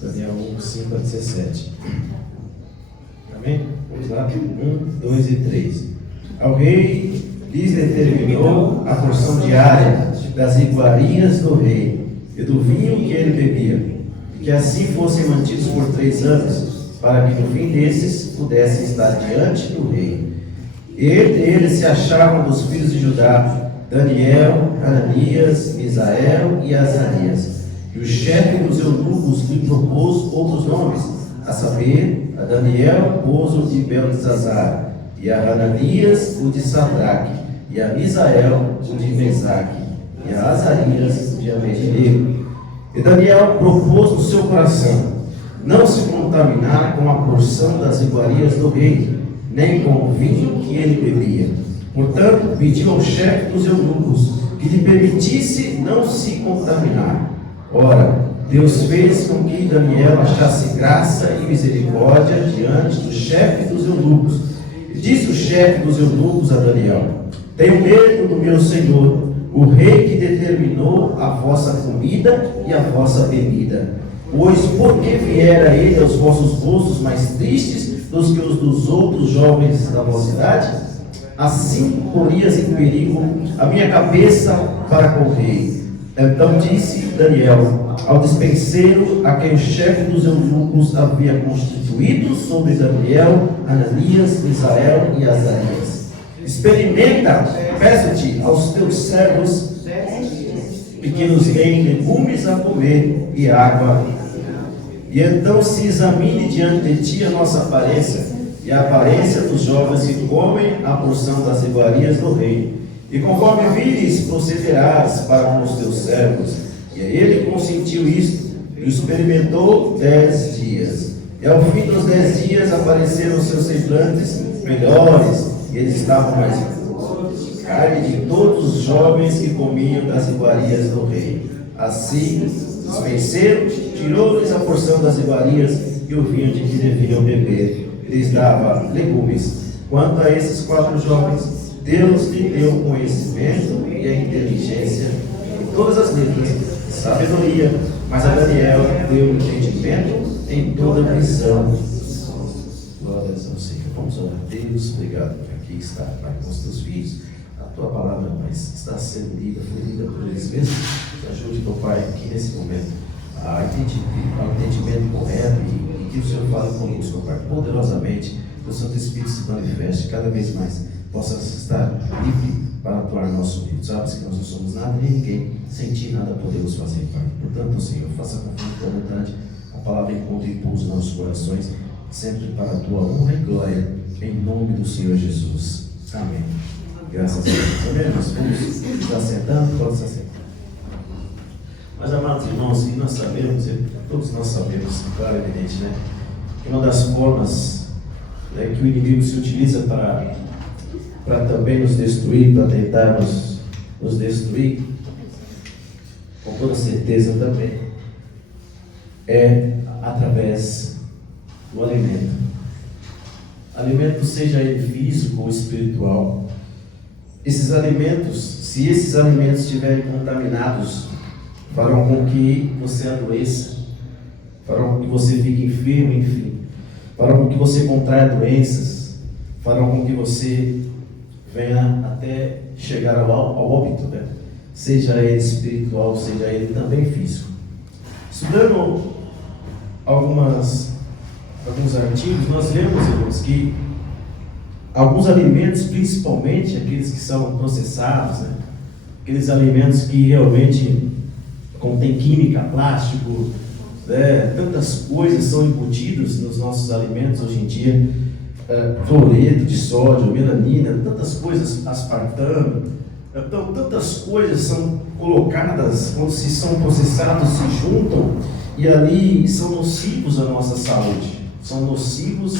Daniel 1, 5 a 17. Amém? Vamos lá. 1, 2 e 3. Ao rei lhes determinou a porção diária das iguarias do rei e do vinho que ele bebia, e que assim fossem mantidos por 3 anos, para que no fim desses pudessem estar diante do rei. Entre eles se achavam dos filhos de Judá Daniel, Hananias, Misael e Azarias. E o chefe dos eunucos lhe propôs outros nomes, a saber, a Daniel pôs o de Beltesazar, e a Hananias o de Sadraque, e a Misael o de Mesaque, e a Azarias o de Abednego. E Daniel propôs no seu coração não se contaminar com a porção das iguarias do rei, nem com o vinho que ele bebia. Portanto, pediu ao chefe dos eunucos que lhe permitisse não se contaminar. Ora, Deus fez com que Daniel achasse graça e misericórdia diante do chefe dos eunucos. E disse o chefe dos eunucos a Daniel: tenho medo do meu senhor, o rei que determinou a vossa comida e a vossa bebida. Pois por que viera ele aos vossos rostos mais tristes dos que os dos outros jovens da mocidade? Assim porias em perigo a minha cabeça para com o rei. Então disse Daniel ao despenseiro, a quem o chefe dos eunucos havia constituído sobre Daniel, Hananias, Misael e Azarias: experimenta, peço-te aos teus servos e que nos deem legumes a comer e água. E então se examine diante de ti a nossa aparência e a aparência dos jovens que comem a porção das iguarias do rei. E conforme vires, procederás para com os teus servos. E ele consentiu isto e o experimentou 10 dias. E ao fim dos 10 dias apareceram seus semblantes melhores, e eles estavam mais carne de todos os jovens que comiam das iguarias do rei. Assim, os venceram, tirou-lhes a porção das iguarias e o vinho de que deviam beber. Lhes dava legumes. Quanto a esses 4 jovens, Deus lhe deu o conhecimento e a inteligência em todas as letras, sabedoria, mas a Daniel deu entendimento em toda a visão. Glórias ao Senhor. Vamos orar. Deus, obrigado por aqui estar, Pai, com os teus filhos. A tua palavra, Pai, está sendo lida, foi lida por eles mesmos. Ajude, meu Pai, aqui nesse momento, ao entendimento correto e que o Senhor fale conosco, Pai, poderosamente, que o Santo Espírito se manifeste cada vez mais, possa estar livre para atuar no nosso meio. Sabes que nós não somos nada nem ninguém, sem ti nada podemos fazer, Pai. Portanto, Senhor, faça conforme a tua vontade, a palavra encontre impulso nos nossos corações, sempre para a tua honra e glória, em nome do Senhor Jesus. Amém. Graças a Deus. Amém? Nós vamos estar sentando, pode estar sentando. Mas, amados irmãos, e nós sabemos, todos nós sabemos, claro, evidente, né? Que uma das formas que o inimigo se utiliza para também nos destruir, para tentar nos destruir, com toda certeza também, é através do alimento. Alimento, seja ele físico ou espiritual. Esses alimentos, se esses alimentos estiverem contaminados, farão com que você adoeça, farão com que você fique enfermo, enfim, farão com que você contraia doenças, farão com que você venha até chegar ao óbito, né? Seja ele espiritual, seja ele também físico. Estudando alguns artigos, nós vemos, irmãos, que alguns alimentos, principalmente aqueles que são processados, né? Aqueles alimentos que realmente contêm química, plástico, né? Tantas coisas são embutidas nos nossos alimentos hoje em dia, fluoreto de sódio, melanina, tantas coisas, aspartame, então tantas coisas são colocadas, quando se são processados, se juntam e ali são nocivos à nossa saúde, são nocivos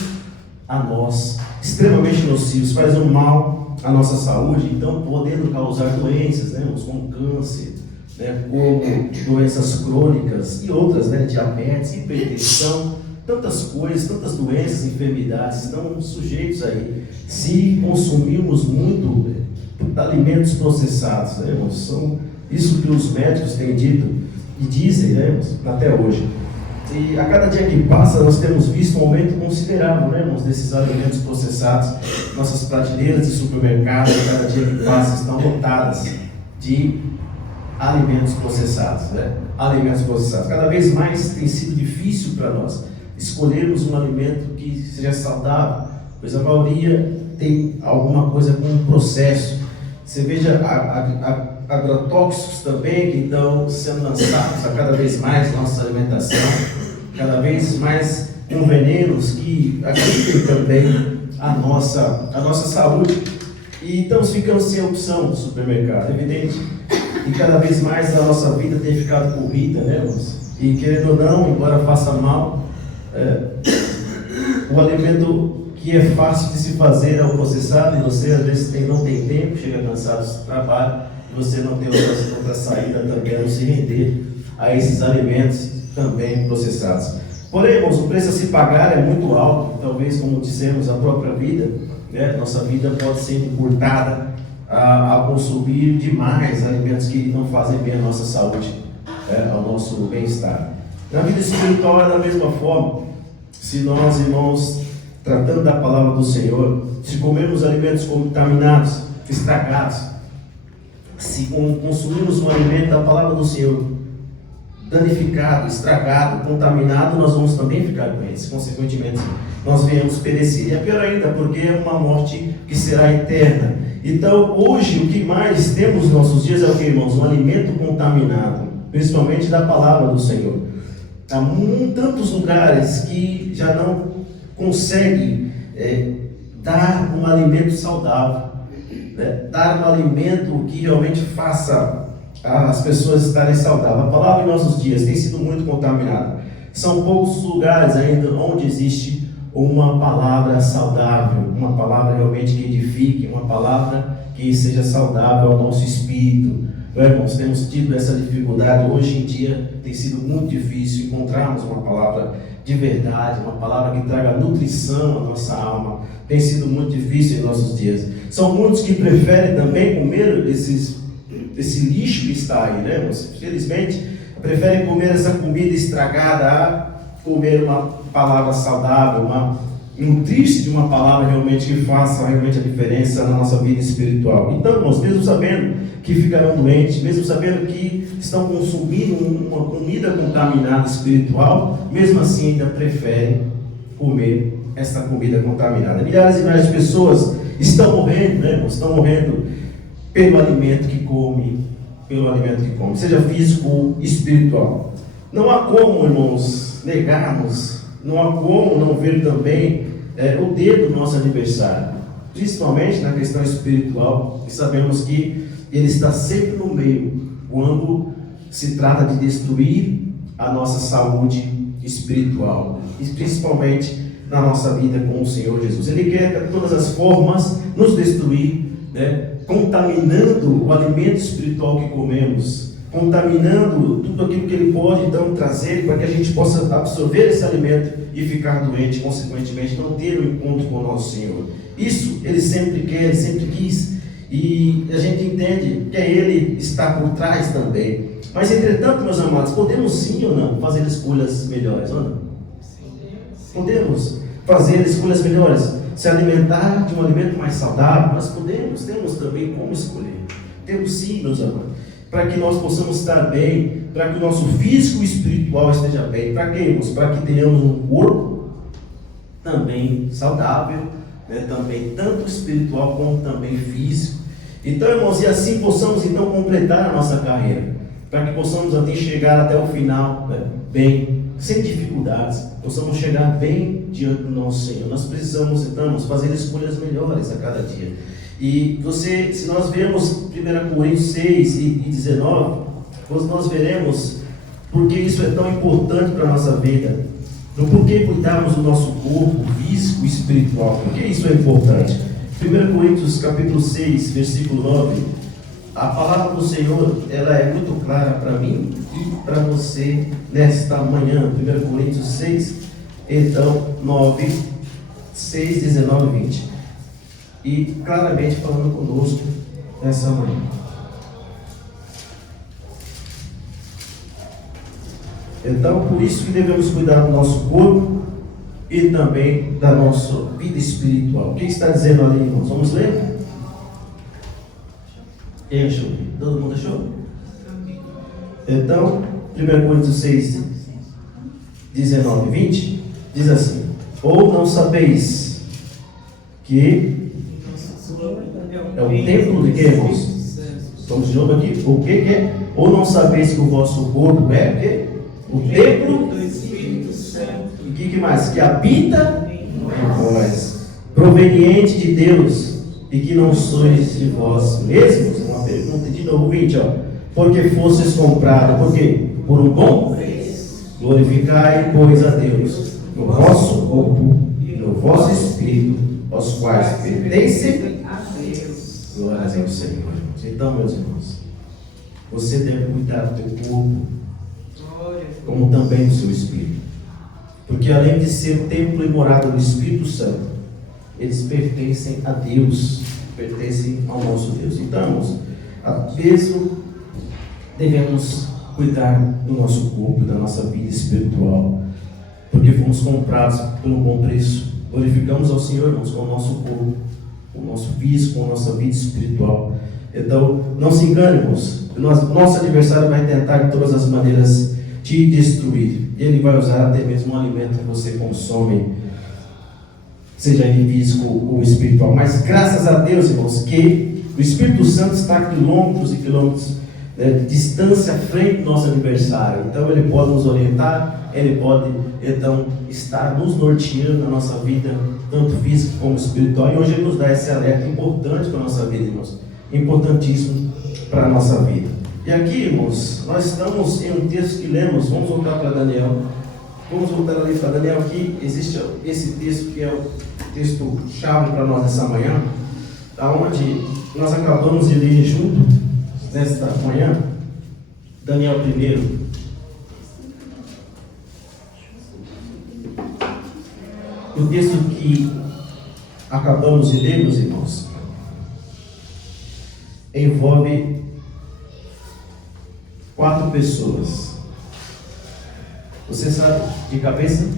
a nós, extremamente nocivos, fazem um mal à nossa saúde, então podendo causar doenças, né, como câncer, né, como doenças crônicas e outras, né, diabetes, hipertensão, tantas coisas, tantas doenças, enfermidades estão sujeitos aí, se consumirmos muito alimentos processados, né, irmãos? São isso que os médicos têm dito e dizem, né, irmãos, até hoje. E a cada dia que passa, nós temos visto um aumento considerável, né, irmãos, desses alimentos processados. Nossas prateleiras de supermercado, a cada dia que passa, estão lotadas de alimentos processados, né? Alimentos processados. Cada vez mais tem sido difícil para nós escolhermos um alimento que seja saudável, pois a maioria tem alguma coisa com um processo. Você veja agrotóxicos também que estão sendo lançados a cada vez mais na nossa alimentação, cada vez mais com venenos que agridem também a nossa saúde. E estamos ficando sem opção no supermercado, evidente. E cada vez mais a nossa vida tem ficado corrida, né, irmãos? E querendo ou não, embora faça mal, o alimento que é fácil de se fazer é o processado, e você às vezes não tem tempo, chega cansado do trabalho, e você não tem outra saída também a não se render a esses alimentos também processados. Porém, irmãos, o preço a se pagar é muito alto, talvez, como dissemos, a própria vida, né? Nossa vida pode ser encurtada a consumir demais alimentos que não fazem bem à nossa saúde, ao nosso bem-estar. Na vida espiritual é da mesma forma. Se nós, irmãos, tratando da palavra do Senhor, se comermos alimentos contaminados, estragados, se consumirmos um alimento da palavra do Senhor danificado, estragado, contaminado, nós vamos também ficar doentes. Consequentemente, nós venhamos perecer. E é pior ainda, porque é uma morte que será eterna. Então, hoje, o que mais temos nos nossos dias é o que, irmãos? Um alimento contaminado, principalmente da palavra do Senhor. Há tantos lugares que já não conseguem dar um alimento saudável, né? Dar um alimento que realmente faça as pessoas estarem saudáveis. A palavra em nossos dias tem sido muito contaminada. São poucos lugares ainda onde existe uma palavra saudável, uma palavra realmente que edifique, uma palavra que seja saudável ao nosso espírito. Irmãos, temos tido essa dificuldade. Hoje em dia tem sido muito difícil encontrarmos uma palavra de verdade, uma palavra que traga nutrição à nossa alma. Tem sido muito difícil em nossos dias. São muitos que preferem também comer esse lixo que está aí, né, irmãos? Infelizmente, preferem comer essa comida estragada a comer uma palavra saudável, nutrir-se de uma palavra realmente que faça realmente a diferença na nossa vida espiritual. Então, irmãos, mesmo sabendo que ficarão doentes, mesmo sabendo que estão consumindo uma comida contaminada espiritual, mesmo assim ainda preferem comer essa comida contaminada. Milhares e milhares de pessoas estão morrendo, né, irmãos? Estão morrendo pelo alimento que come, seja físico ou espiritual. Não há como, irmãos, negarmos, não há como não ver também o dedo do nosso adversário, principalmente na questão espiritual, e sabemos que ele está sempre no meio, quando se trata de destruir a nossa saúde espiritual, e principalmente na nossa vida com o Senhor Jesus. Ele quer de todas as formas nos destruir, né? Contaminando o alimento espiritual que comemos, contaminando tudo aquilo que ele pode então trazer para que a gente possa absorver esse alimento e ficar doente, consequentemente não ter um encontro com o nosso Senhor. Isso ele sempre quer, ele sempre quis, e a gente entende que ele está por trás também. Mas entretanto, meus amados, podemos sim ou não fazer escolhas melhores, ou não? Podemos fazer escolhas melhores, se alimentar de um alimento mais saudável. Nós temos também como escolher. Temos sim, meus amados, para que nós possamos estar bem, para que o nosso físico e espiritual esteja bem. Para que, irmãos? Para que tenhamos um corpo também saudável, né? Também tanto espiritual como também físico. Então, irmãos, e assim possamos então completar a nossa carreira, para que possamos até chegar até o final, né? Bem, sem dificuldades, possamos chegar bem diante do nosso Senhor. Nós precisamos então fazer escolhas melhores a cada dia. E se nós vemos 1 Coríntios 6 e 19, nós veremos porque isso é tão importante para a nossa vida, no porquê cuidarmos do nosso corpo físico e espiritual. Por que isso é importante? 1 Coríntios capítulo 6, versículo 9, a palavra do Senhor, ela é muito clara para mim e para você nesta manhã. 1 Coríntios 6, então 9, 6, 19 e 20. E claramente falando conosco nessa manhã. Então, por isso que devemos cuidar do nosso corpo e também da nossa vida espiritual. O que está dizendo ali, irmãos? Vamos ler? Quem achou? Todo mundo achou? Então, 1 Coríntios 6, 19 e 20, diz assim: ou não sabeis que é o templo de quem, irmãos? Vamos de novo aqui. O que é? Ou não sabeis que o vosso corpo é o quê? O templo do Espírito Santo. E o que mais? Que habita em vós, proveniente de Deus, e que não sois de vós mesmos. Uma pergunta de novo, 20, ó. Porque fostes comprados, por quê? Por um bom preço. Glorificai, pois, a Deus no vosso corpo e no vosso espírito, aos quais pertencem a Deus. Glórias ao Senhor. Então, meus irmãos, você deve cuidar do teu corpo, como também do seu espírito. Porque além de ser o templo e morada do Espírito Santo, eles pertencem a Deus, pertencem ao nosso Deus. Então, irmãos, mesmo devemos cuidar do nosso corpo, da nossa vida espiritual, porque fomos comprados por um bom preço. Glorificamos ao Senhor, irmãos, com o nosso corpo, com o nosso físico, com a nossa vida espiritual. Então, não se engane, irmãos. Nosso adversário vai tentar de todas as maneiras te destruir. Ele vai usar até mesmo o alimento que você consome, seja ele físico ou espiritual. Mas graças a Deus, irmãos, que o Espírito Santo está a quilômetros e quilômetros de distância à frente do nosso adversário. Então ele pode nos orientar, ele pode então estar nos norteando na nossa vida, tanto física como espiritual. E hoje ele nos dá esse alerta importante para a nossa vida, irmãos. Importantíssimo para a nossa vida. E aqui, irmãos, nós estamos em um texto que lemos. Vamos voltar para Daniel. Vamos voltar ali para Daniel. Aqui existe esse texto que é o texto chave para nós essa manhã, onde nós acabamos de ler junto nesta manhã. Daniel 1. O texto que acabamos de ler, meus irmãos, envolve 4 pessoas. Você sabe de cabeça?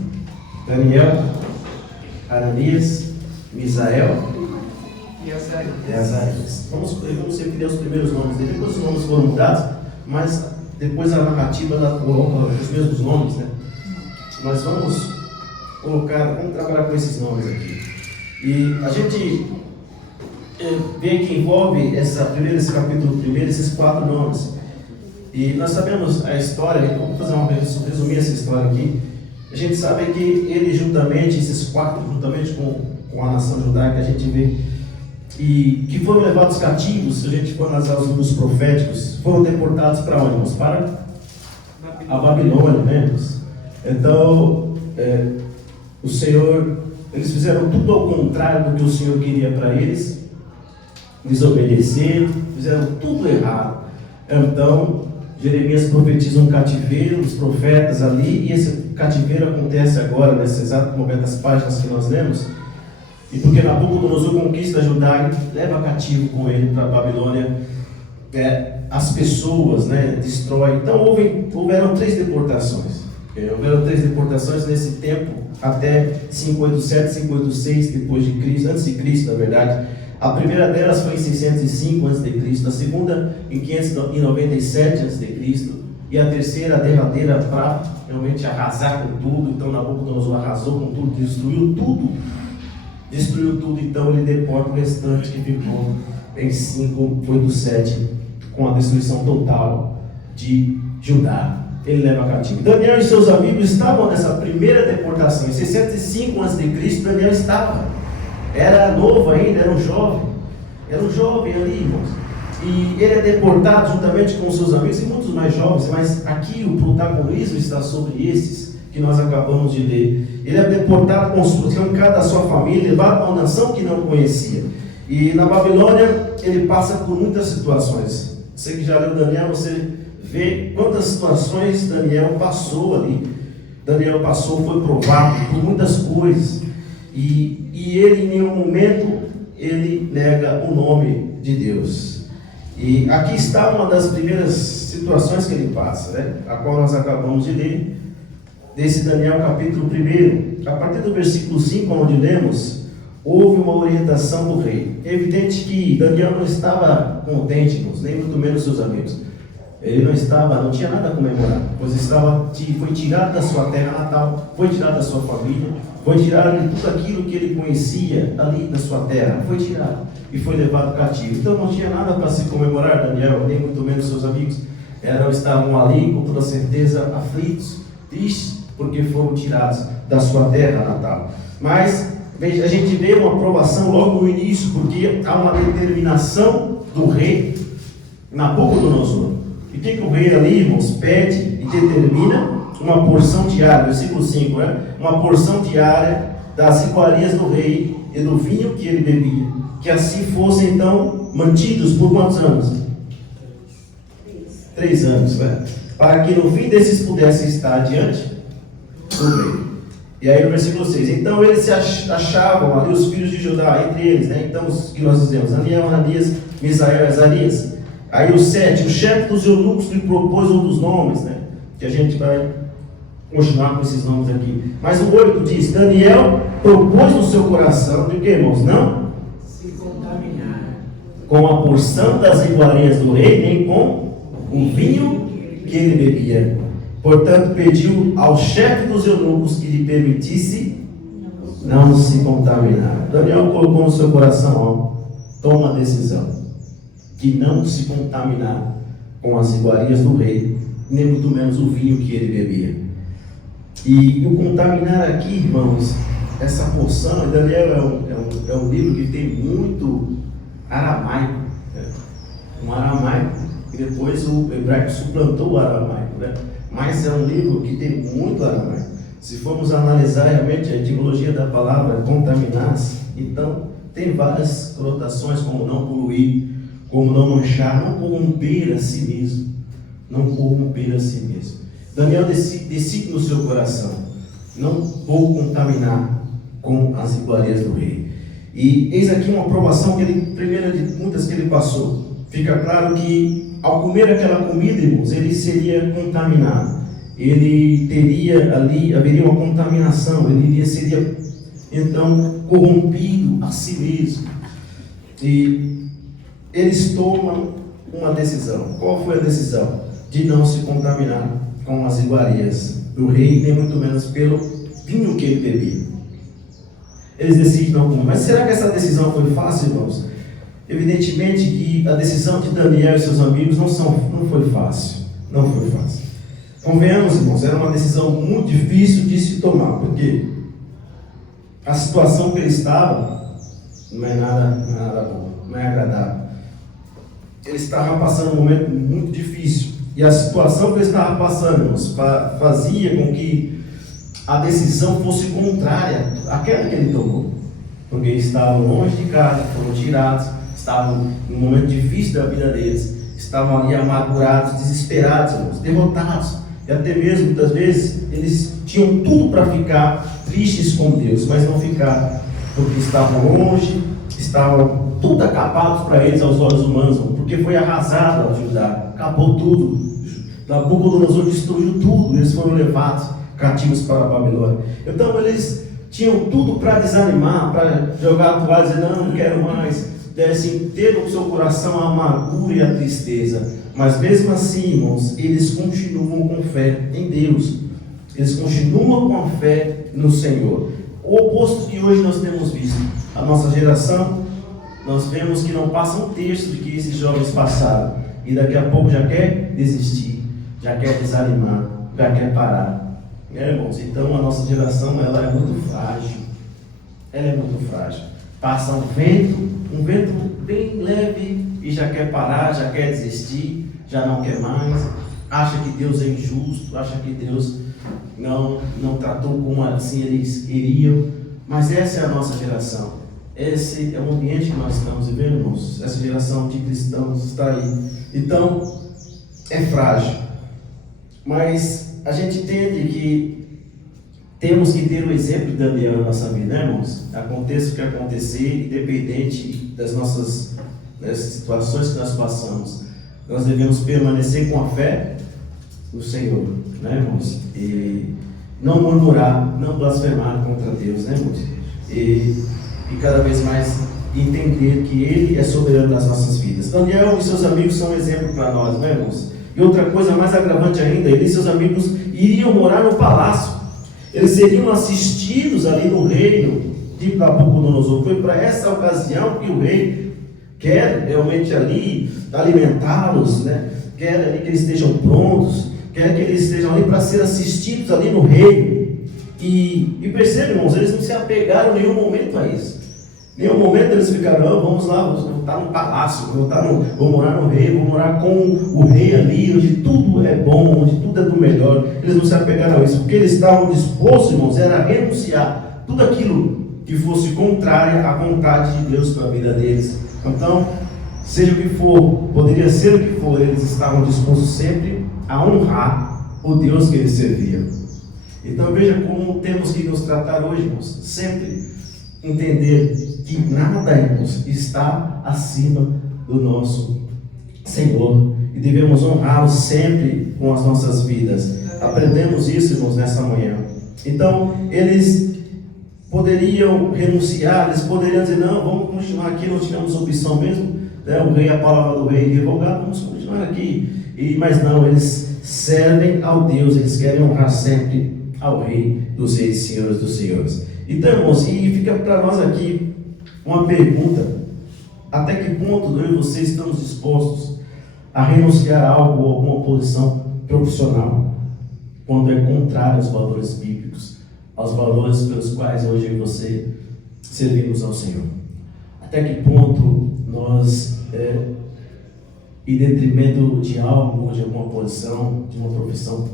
Daniel, Ananias, Misael e Azarias. Vamos sempre ler os primeiros nomes dele. Depois os nomes foram mudados, mas depois a narrativa coloca os mesmos nomes, né? Nós vamos trabalhar com esses nomes aqui. E a gente vê que envolve esse capítulo 1, esses 4 nomes. E nós sabemos a história. Vamos resumir essa história aqui. A gente sabe que ele juntamente, esses 4, juntamente com a nação judaica, a gente vê e que foram levados cativos. Se a gente for analisar os livros proféticos, foram deportados para onde, irmãos? Para a Babilônia, né? Então, o Senhor, eles fizeram tudo ao contrário do que o Senhor queria para eles, desobedeceram, fizeram tudo errado. Então, Jeremias profetiza um cativeiro, os profetas ali, e esse cativeiro acontece agora, nesse exato momento, das páginas que nós lemos. E porque Nabucodonosor conquista Judá e leva cativo com ele para a Babilônia, as pessoas, né, destrói. Então houveram 3 deportações. Houveram 3 deportações nesse tempo, até 587, 586 depois de Cristo, antes de Cristo, na verdade. A primeira delas foi em 605 a.C., a segunda em 597 a.C., e a terceira, a derradeira, para realmente arrasar com tudo. Então Nabucodonosor arrasou com tudo, destruiu tudo, então ele deporta o restante que ficou em 587, com a destruição total de Judá. Ele leva cativo. Daniel e seus amigos estavam nessa primeira deportação. Em 605 a.C., Daniel estava. Era novo ainda, era um jovem ali, irmãos. E ele é deportado juntamente com seus amigos e muitos mais jovens, mas aqui o protagonismo está sobre esses que nós acabamos de ler. Ele é deportado com cada sua família, levado a uma nação que não conhecia. E na Babilônia ele passa por muitas situações. Você que já leu Daniel, você vê quantas situações Daniel passou ali. Daniel foi provado por muitas coisas. E ele, em nenhum momento, ele nega o nome de Deus. E aqui está uma das primeiras situações que ele passa, né? A qual nós acabamos de ler, desse Daniel capítulo 1. A partir do versículo 5, onde lemos, houve uma orientação do rei. É evidente que Daniel não estava contente, irmãos, nem muito menos seus amigos. Ele não tinha nada a comemorar, pois foi tirado da sua terra natal, foi tirado da sua família, foi tirado de tudo aquilo que ele conhecia ali da sua terra, foi tirado e foi levado cativo. Então não tinha nada para se comemorar, Daniel, nem muito menos seus amigos. Estavam ali, com toda certeza, aflitos, tristes, porque foram tirados da sua terra natal. Mas a gente vê uma aprovação logo no início, porque há uma determinação do rei Nabucodonosor. E o que o rei ali, irmãos, pede e determina? Uma porção diária, versículo 5, né? Uma porção diária das iguarias do rei e do vinho que ele bebia, que assim fossem então mantidos por quantos anos? 3 anos, né? Para que no fim desses pudessem estar diante do rei. E aí no versículo 6, então eles se achavam ali os filhos de Judá, entre eles, né? Então os que nós dizemos, Daniel, Ananias, Misael e Azarias. Aí o 7, o chefe dos eunucos lhe propôs um dos nomes, né? Que a gente vai continuar com esses nomes aqui. Mas o 8 diz, Daniel propôs no seu coração, de que, irmãos? Não se contaminar com a porção das iguarias do rei, nem com o vinho que ele bebia. Portanto, pediu ao chefe dos eunucos que lhe permitisse não se contaminar. Daniel colocou no seu coração, ó, toma a decisão de não se contaminar com as iguarias do rei, nem muito menos o vinho que ele bebia. E o contaminar aqui, irmãos, essa porção, Daniel é um livro que tem muito aramaico, né? Um aramaico, e depois o hebraico suplantou o aramaico, né? Mas é um livro que tem muito aramaico. Se formos analisar realmente a etimologia da palavra contaminar-se, então tem várias conotações, como não poluir, como não manchar, não corromper a si mesmo. Não corromper a si mesmo. Daniel decide no seu coração, não vou contaminar com as iguarias do rei. E eis aqui uma aprovação que ele, primeira de muitas que ele passou. Fica claro que ao comer aquela comida, irmãos, ele seria contaminado. Haveria uma contaminação, seria então corrompido a si mesmo. E eles tomam uma decisão. Qual foi a decisão? De não se contaminar com as iguarias do rei, nem muito menos pelo vinho que ele bebia. Eles decidem não comer. Mas será que essa decisão foi fácil, irmãos? Evidentemente que a decisão de Daniel e seus amigos não foi fácil. Não foi fácil. Convenhamos, irmãos, era uma decisão muito difícil de se tomar, porque a situação que ele estava não é nada boa, não é agradável. Ele estava passando um momento muito difícil. E a situação que ele estava passando, irmãos, fazia com que a decisão fosse contrária àquela que ele tomou. Porque estavam longe de casa, foram tirados, estavam em um momento difícil da vida deles, estavam ali amargurados, desesperados, irmãos, derrotados. E até mesmo, muitas vezes, eles tinham tudo para ficar tristes com Deus, mas não ficaram, porque estavam longe, estavam tudo acabados para eles aos olhos humanos, porque foi arrasado a Judá, acabou tudo. Nabucodonosor destruiu tudo, eles foram levados cativos para a Babilônia. Então eles tinham tudo para desanimar, para jogar a toalha e dizer, não quero mais, assim, ter no seu coração a amargura e a tristeza. Mas mesmo assim, irmãos, eles continuam com fé em Deus, eles continuam com a fé no Senhor. O oposto que hoje nós temos visto, a nossa geração, nós vemos que não passa um terço de que esses jovens passaram, e daqui a pouco já quer desistir, já quer desanimar, já quer parar. Irmãos, então a nossa geração ela é muito frágil. Ela é muito frágil. Passa um vento bem leve e já quer parar, já quer desistir, já não quer mais, acha que Deus é injusto, acha que Deus não tratou como assim eles queriam. Mas essa é a nossa geração. Esse é o ambiente que nós estamos vivendo, irmãos. Essa geração de cristãos está aí. Então, é frágil. Mas a gente entende que temos que ter o exemplo de Daniel na nossa vida, né, irmãos? Aconteça o que acontecer, independente das nossas situações que nós passamos. nós devemos permanecer com a fé no Senhor, né, irmãos? E não murmurar, não blasfemar contra Deus, né, irmãos? E cada vez mais entender que Ele é soberano nas nossas vidas. Daniel e seus amigos são um exemplo para nós, né, irmãos? E outra coisa mais agravante ainda, ele e seus amigos iriam morar no palácio. Eles seriam assistidos ali no reino de Nabucodonosor. Foi para essa ocasião que o rei quer realmente ali alimentá-los, né? Quer ali que eles estejam prontos, quer que eles estejam ali para ser assistidos ali no reino. E percebam, irmãos, eles não se apegaram em nenhum momento a isso. Em nenhum momento eles ficaram, vamos lá, vou estar no palácio, vou morar no rei, vou morar com o rei ali, onde tudo é bom, onde tudo é do melhor. Eles não se apegaram a isso, porque eles estavam dispostos, irmãos, era renunciar tudo aquilo que fosse contrário à vontade de Deus para a vida deles. Então, seja o que for, poderia ser o que for, eles estavam dispostos sempre a honrar o Deus que eles serviam. Então veja como temos que nos tratar hoje, irmãos, sempre entender que nada, irmãos, está acima do nosso Senhor e devemos honrá-lo sempre com as nossas vidas. Aprendemos isso, irmãos, nessa manhã. Então eles poderiam renunciar, eles poderiam dizer, não, vamos continuar aqui, não tivemos opção mesmo, né? O rei, a palavra do rei revogada, vamos continuar aqui. Mas não, eles servem ao Deus, eles querem honrar sempre ao Rei dos Reis e Senhores dos Senhores. Então, irmãos, e fica para nós aqui uma pergunta: até que ponto eu e você estamos dispostos a renunciar a algo ou alguma posição profissional quando é contrário aos valores bíblicos, aos valores pelos quais hoje eu e você servimos ao Senhor? Até que ponto nós, em detrimento de algo, de alguma posição, de uma profissão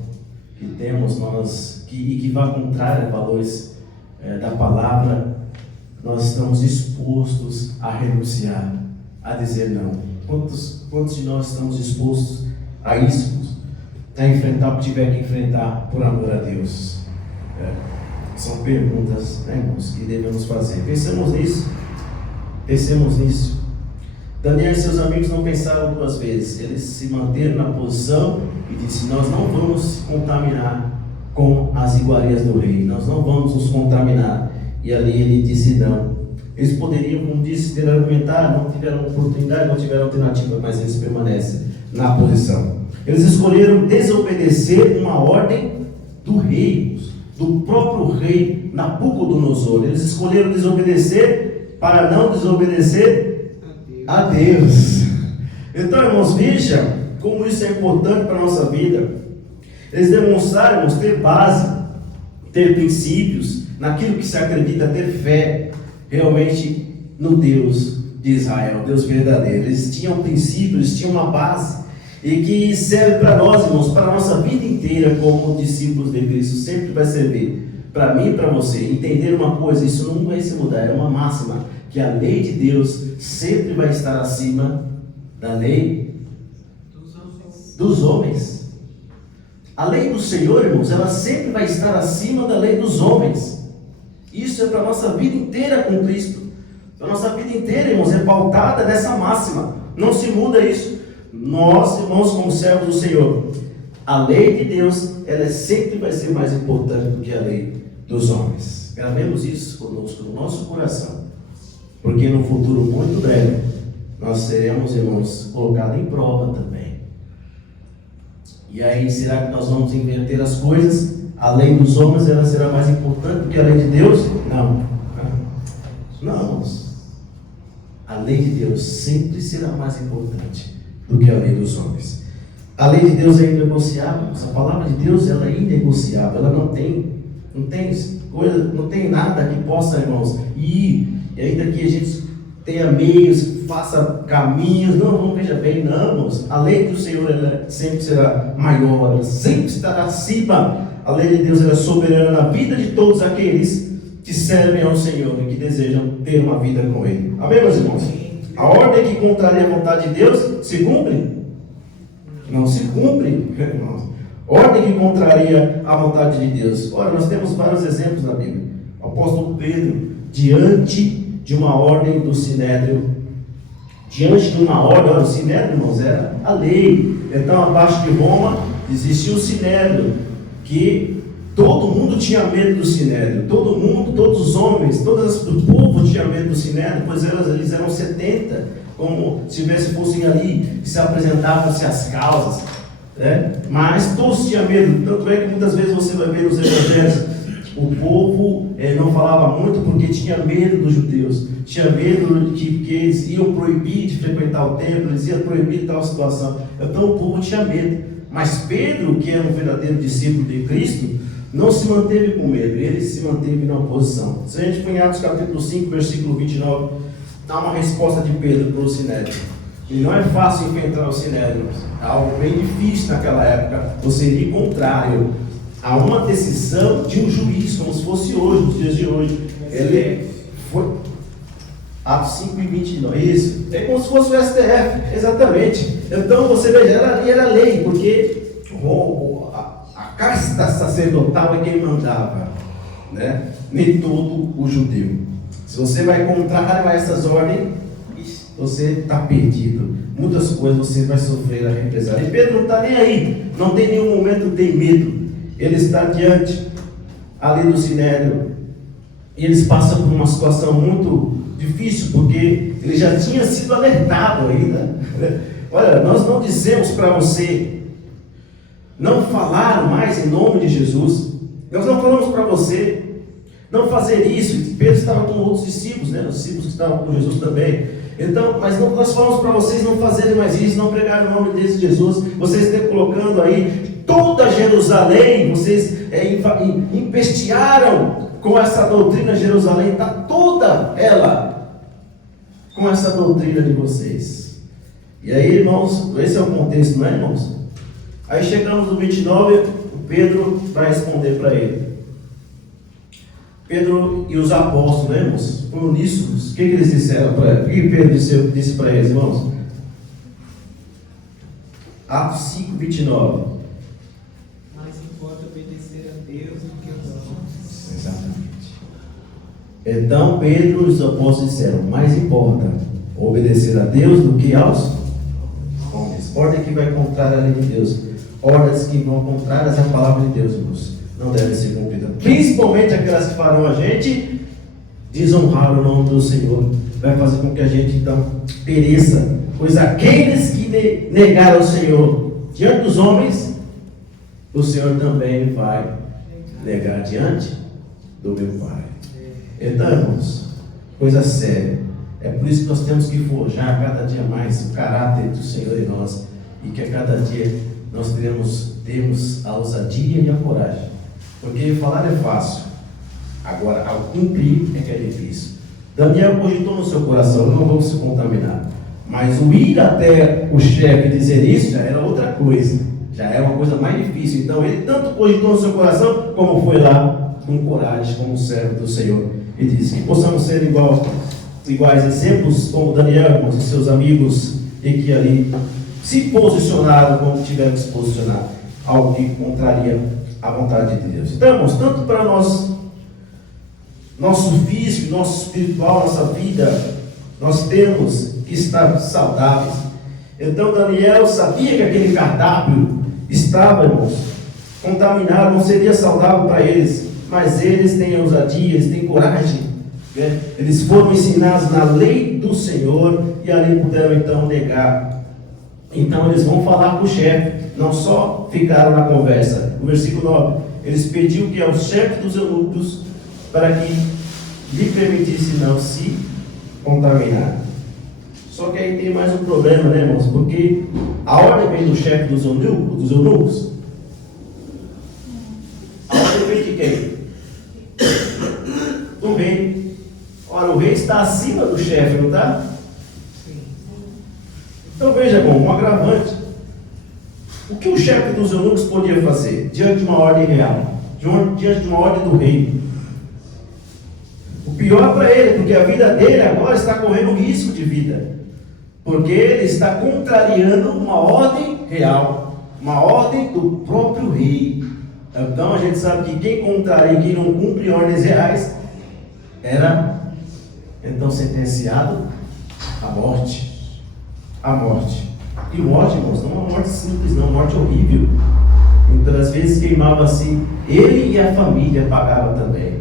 que temos, que vá contrário a valores da palavra, nós estamos dispostos a renunciar, a dizer não? Quantos de nós estamos dispostos a isso, a enfrentar o que tiver que enfrentar por amor a Deus? São perguntas, né, irmãos, que devemos fazer. Pensemos nisso. Daniel e seus amigos não pensaram duas vezes, eles se manteram na posição e disseram: nós não vamos contaminar com as iguarias do rei, nós não vamos nos contaminar. E ali ele disse não. Eles poderiam, como disse, ter argumentado, não tiveram oportunidade, não tiveram alternativa, mas eles permanecem na posição. Eles escolheram desobedecer uma ordem do rei, do próprio rei Nabucodonosor. Eles escolheram desobedecer para não desobedecer a Deus. Então, irmãos, veja como isso é importante para a nossa vida. Eles demonstraram, irmãos, ter base, ter princípios, naquilo que se acredita, ter fé realmente no Deus de Israel, Deus verdadeiro. Eles tinham princípios, eles tinham uma base, e que serve para nós, irmãos, para a nossa vida inteira como discípulos de Cristo. Sempre vai servir para mim e para você. Entender uma coisa, isso não vai se mudar, é uma máxima, que a lei de Deus sempre vai estar acima da lei dos homens. A lei do Senhor, irmãos, ela sempre vai estar acima da lei dos homens. Isso é para a nossa vida inteira com Cristo. A nossa vida inteira, irmãos, é pautada nessa máxima. Não se muda isso. Nós, irmãos, como servos do Senhor, a lei de Deus, ela sempre vai ser mais importante do que a lei dos homens. Gravemos isso conosco, no nosso coração. Porque no futuro muito breve, nós seremos, irmãos, colocados em prova também. E aí, será que nós vamos inverter as coisas? A lei dos homens, ela será mais importante do que a lei de Deus? Não. Não, irmãos. A lei de Deus sempre será mais importante do que a lei dos homens. A lei de Deus é inegociável. A palavra de Deus, ela é inegociável. Ela não tem coisa, não tem nada que possa, irmãos, e ainda que a gente tenha meios, faça caminhos, não veja bem, não, irmãos. A lei do Senhor, ela sempre será maior, ela sempre estará acima. A lei de Deus, ela é soberana na vida de todos aqueles que servem ao Senhor e que desejam ter uma vida com Ele. Amém, meus irmãos? A ordem que contraria a vontade de Deus se cumpre? Não se cumpre, irmãos. Ordem que contraria a vontade de Deus. Ora, nós temos vários exemplos na Bíblia. O apóstolo Pedro, diante de uma ordem do Sinédrio, diante de uma ordem. Olha, o Sinédrio, irmãos, era a lei. Então, abaixo de Roma, existia o Sinédrio, que todo mundo tinha medo do Sinédrio. Todo mundo, todos os homens, o povo tinha medo do Sinédrio, pois eles eram 70, como se fossem ali, se apresentavam-se as causas. Mas todos tinham medo. Tanto é que muitas vezes você vai ver nos evangelhos, o povo não falava muito porque tinha medo dos judeus, tinha medo que eles iam proibir de frequentar o templo, eles iam proibir tal situação. Então o povo tinha medo. Mas Pedro, que era um verdadeiro discípulo de Cristo, não se manteve com medo, ele se manteve na oposição. Se a gente for em Atos capítulo 5, versículo 29, dá uma resposta de Pedro para o Sinédrio. E não é fácil enfrentar o Sinédrio, é algo bem difícil naquela época. Você ir contrário a uma decisão de um juiz, como se fosse hoje, nos dias de hoje. Ele foi. Atos 5 e 29, isso. É como se fosse o STF, exatamente. Então você veja, era lei, porque a casta sacerdotal é quem mandava, nem todo o judeu. Se você vai contrário a essas ordens, você está perdido. Muitas coisas você vai sofrer a represália. E Pedro não está nem aí, não tem nenhum momento de medo. Ele está diante ali do Sinédrio e eles passam por uma situação muito difícil, porque ele já tinha sido alertado ainda. Olha, nós não dizemos para você não falar mais em nome de Jesus. Nós não falamos para você não fazer isso. Pedro estava com outros discípulos, os discípulos que estavam com Jesus também. Então, mas nós falamos para vocês não fazerem mais isso, não pregarem o nome desse Jesus. Vocês estão colocando aí toda Jerusalém, vocês empestearam com essa doutrina. Jerusalém está toda ela com essa doutrina de vocês. E aí, irmãos, esse é o contexto, não é, irmãos? Aí chegamos no 29, Pedro vai responder para ele. Pedro e os apóstolos, né, irmãos, foram uníssonos. O que eles disseram para ele? O que Pedro disse para eles, irmãos? Atos 5, 29. Mais importa obedecer a Deus do que aos homens. Exatamente. Então Pedro e os apóstolos disseram: mais importa obedecer a Deus do que aos homens. Ordem que vai contrária à lei de Deus, ordens que vão contrárias à palavra de Deus, irmãos, não devem ser cumpridas. Principalmente aquelas que farão a gente desonrar o nome do Senhor. Vai fazer com que a gente então pereça. Pois aqueles que negaram o Senhor diante dos homens, o Senhor também vai negar diante do meu Pai. Então, irmãos, coisa séria. É por isso que nós temos que forjar cada dia mais o caráter do Senhor em nós, e que a cada dia nós temos a ousadia e a coragem. Porque falar é fácil, agora ao cumprir é que é difícil. Daniel cogitou no seu coração: não vamos se contaminar. Mas o ir até o chefe dizer isso já era outra coisa, já era uma coisa mais difícil. Então ele tanto cogitou no seu coração, como foi lá com coragem, como servo do Senhor, e disse que possamos ser iguais exemplos como Daniel, irmãos, e seus amigos, e que ali se posicionaram como tiveram que se posicionar, algo que contraria a vontade de Deus. Então, irmãos, tanto para nós, nosso físico, nosso espiritual, nossa vida, nós temos que estar saudáveis. Então Daniel sabia que aquele cardápio estava, irmãos, contaminado, não seria saudável para eles, mas eles têm ousadia, eles têm coragem, eles foram ensinados na lei do Senhor e ali puderam então negar. Então eles vão falar com o chefe, não só ficaram na conversa. No versículo 9, eles pediram que ao chefe dos eunucos para que lhe permitisse não se contaminar. Só que aí tem mais um problema, né, irmãos? Porque a ordem vem do chefe dos eunucos. A ordem vem de quem? Do rei. Ora, o rei está acima do chefe, não está? Então veja, irmão, um agravante. O que o chefe dos eunucos podia fazer diante de uma ordem real? Diante de uma ordem do rei? O pior para ele, porque a vida dele agora está correndo risco de vida. Porque ele está contrariando uma ordem real, uma ordem do próprio rei. Então a gente sabe que quem contraria, quem não cumpre ordens reais, era então sentenciado à morte. a morte. E morte, irmãos, não é uma morte simples, não, uma morte horrível. Então, às vezes queimava-se, ele e a família pagavam também.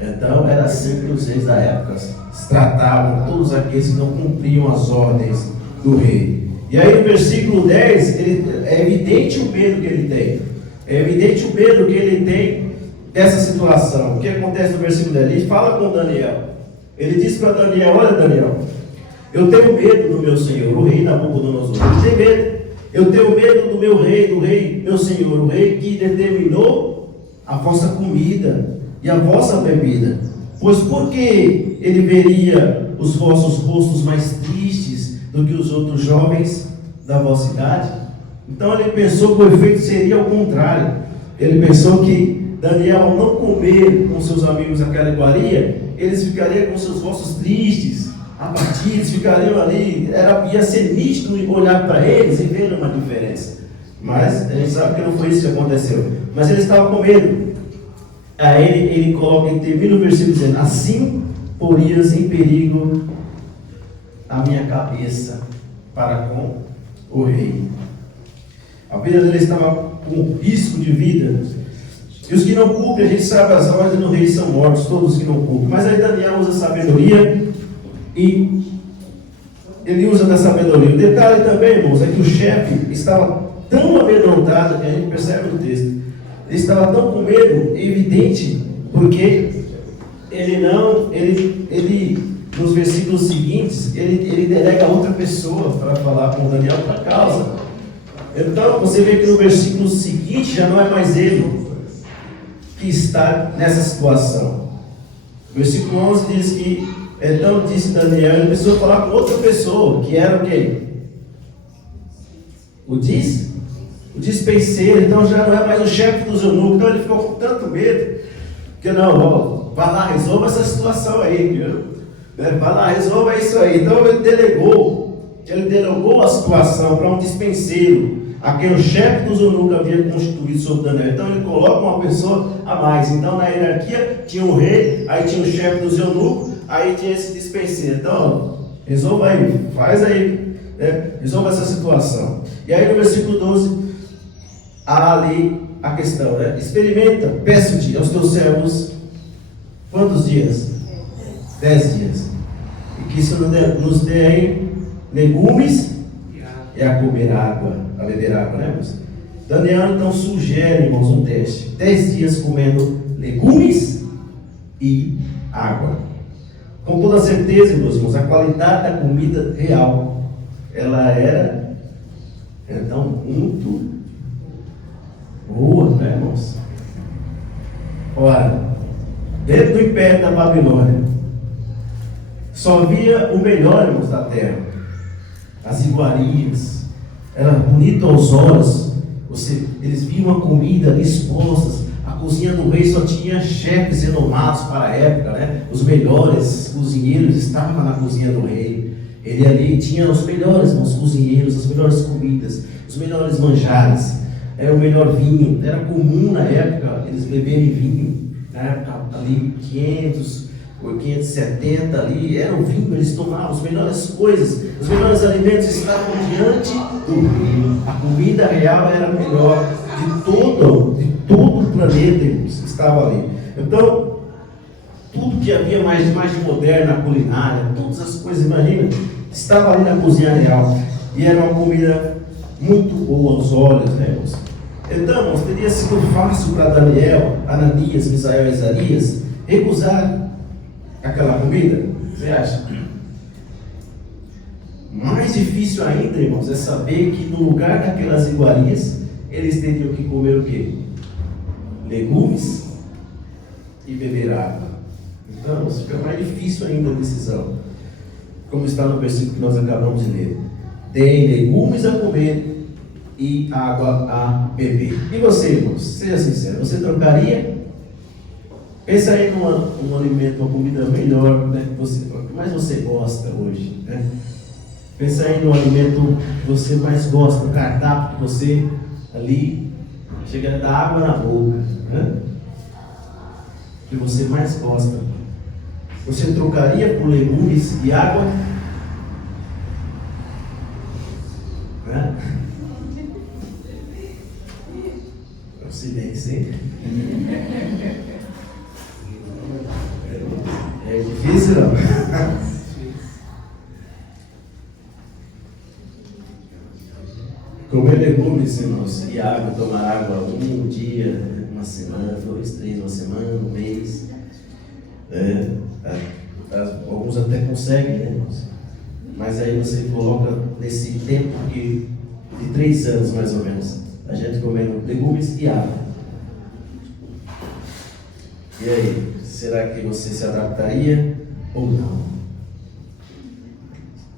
Então, era assim que os reis da época se tratavam todos aqueles que não cumpriam as ordens do rei. E aí, no versículo 10, é evidente o medo que ele tem. É evidente o medo que ele tem dessa situação. O que acontece no versículo 10? Ele fala com Daniel. Ele diz para Daniel: olha, Daniel, eu tenho medo do meu senhor, o rei Nabucodonosor. Eu tenho medo. Eu tenho medo do meu rei, meu senhor, o rei que determinou a vossa comida e a vossa bebida. Pois por que ele veria os vossos rostos mais tristes do que os outros jovens da vossa idade? Então ele pensou que o efeito seria o contrário. Ele pensou que Daniel, ao não comer com seus amigos aquela iguaria, eles ficariam com seus rostos tristes, abatidos, ficariam ali, ia ser nítido olhar para eles e ver uma diferença. Mas a gente sabe que não foi isso que aconteceu. Mas ele estava com medo. Aí ele coloca, ele termina o versículo dizendo: assim porias em perigo a minha cabeça para com o rei. A vida dele estava com risco de vida. E os que não cumprem, a gente sabe, as ordens do rei são mortos, todos os que não cumprem. Mas aí Daniel usa sabedoria e ele usa da sabedoria. O detalhe também, irmãos, é que o chefe estava tão amedrontado, que a gente percebe no texto, ele estava tão com medo, evidente, porque nos versículos seguintes, ele delega a outra pessoa para falar com Daniel para a causa. Então você vê que no versículo seguinte já não é mais ele que está nessa situação. O versículo 11 diz que então disse Daniel, ele precisou falar com outra pessoa, que era o quê? O dispenseiro. Então já não é mais o chefe dos eunucos. Então ele ficou com tanto medo, que não, vai lá, resolva essa situação aí, viu? Vai lá, resolva isso aí. Então ele delegou a situação para um dispenseiro, a quem o chefe dos eunucos havia constituído sobre Daniel. Então ele coloca uma pessoa a mais. Então na hierarquia tinha o rei, aí tinha o chefe dos eunucos, aí tinha esse dispenseiro. Então, resolva aí, faz aí, resolva essa situação. E aí no versículo 12, há ali a questão, experimenta, peço-te aos teus servos, quantos dias? 10 dias. E que isso nos dê aí legumes e a comer água, a beber água, né, irmãos? Daniel então sugere, irmãos, um teste: 10 dias comendo legumes e água. Com toda certeza, meus irmãos, a qualidade da comida real, ela era então muito boa, né, irmãos? Ora, dentro do império da Babilônia, só havia o melhor, irmãos, da terra. As iguarias, era bonito aos olhos. Eles viam a comida ali expostas. A cozinha do rei só tinha chefes renomados para a época, né? Os melhores cozinheiros estavam na cozinha do rei. Ele ali tinha os melhores, os cozinheiros, as melhores comidas, os melhores manjares. Era o melhor vinho. Era comum na época eles beberem vinho. Na época ali 570 ali, era o vinho, eles tomavam as melhores coisas, os melhores alimentos estavam diante do rei. A comida real era a melhor de todo o planeta, estava ali. Então, tudo que havia mais de moderno na culinária, todas as coisas, imagina, estava ali na cozinha real. E era uma comida muito boa aos olhos, né, irmãos? Então, irmãos, teria sido fácil para Daniel, Ananias, Misael e Azarias recusar aquela comida? Você acha? Mais difícil ainda, irmãos, é saber que no lugar daquelas iguarias, eles teriam que comer o quê? Legumes e beber água. Então, fica mais difícil ainda a decisão. Como está no versículo que nós acabamos de ler. Deem legumes a comer e água a beber. E você, irmãos? Seja sincero, você trocaria? Pensa aí num alimento, uma comida melhor, né, que mais você gosta hoje, né? Pensa aí no alimento que você mais gosta, no cardápio que você ali chega a dar água na boca, né? Que você mais gosta. Você trocaria por legumes e água? Se bem que sim. É difícil, não? Comer legumes, irmãos, e água, tomar água um dia, uma semana, 2, 3, uma semana, um mês. Alguns até conseguem, né, irmãos? Mas aí você coloca nesse tempo de 3 anos, mais ou menos, a gente comendo legumes e água. E aí, será que você se adaptaria ou não?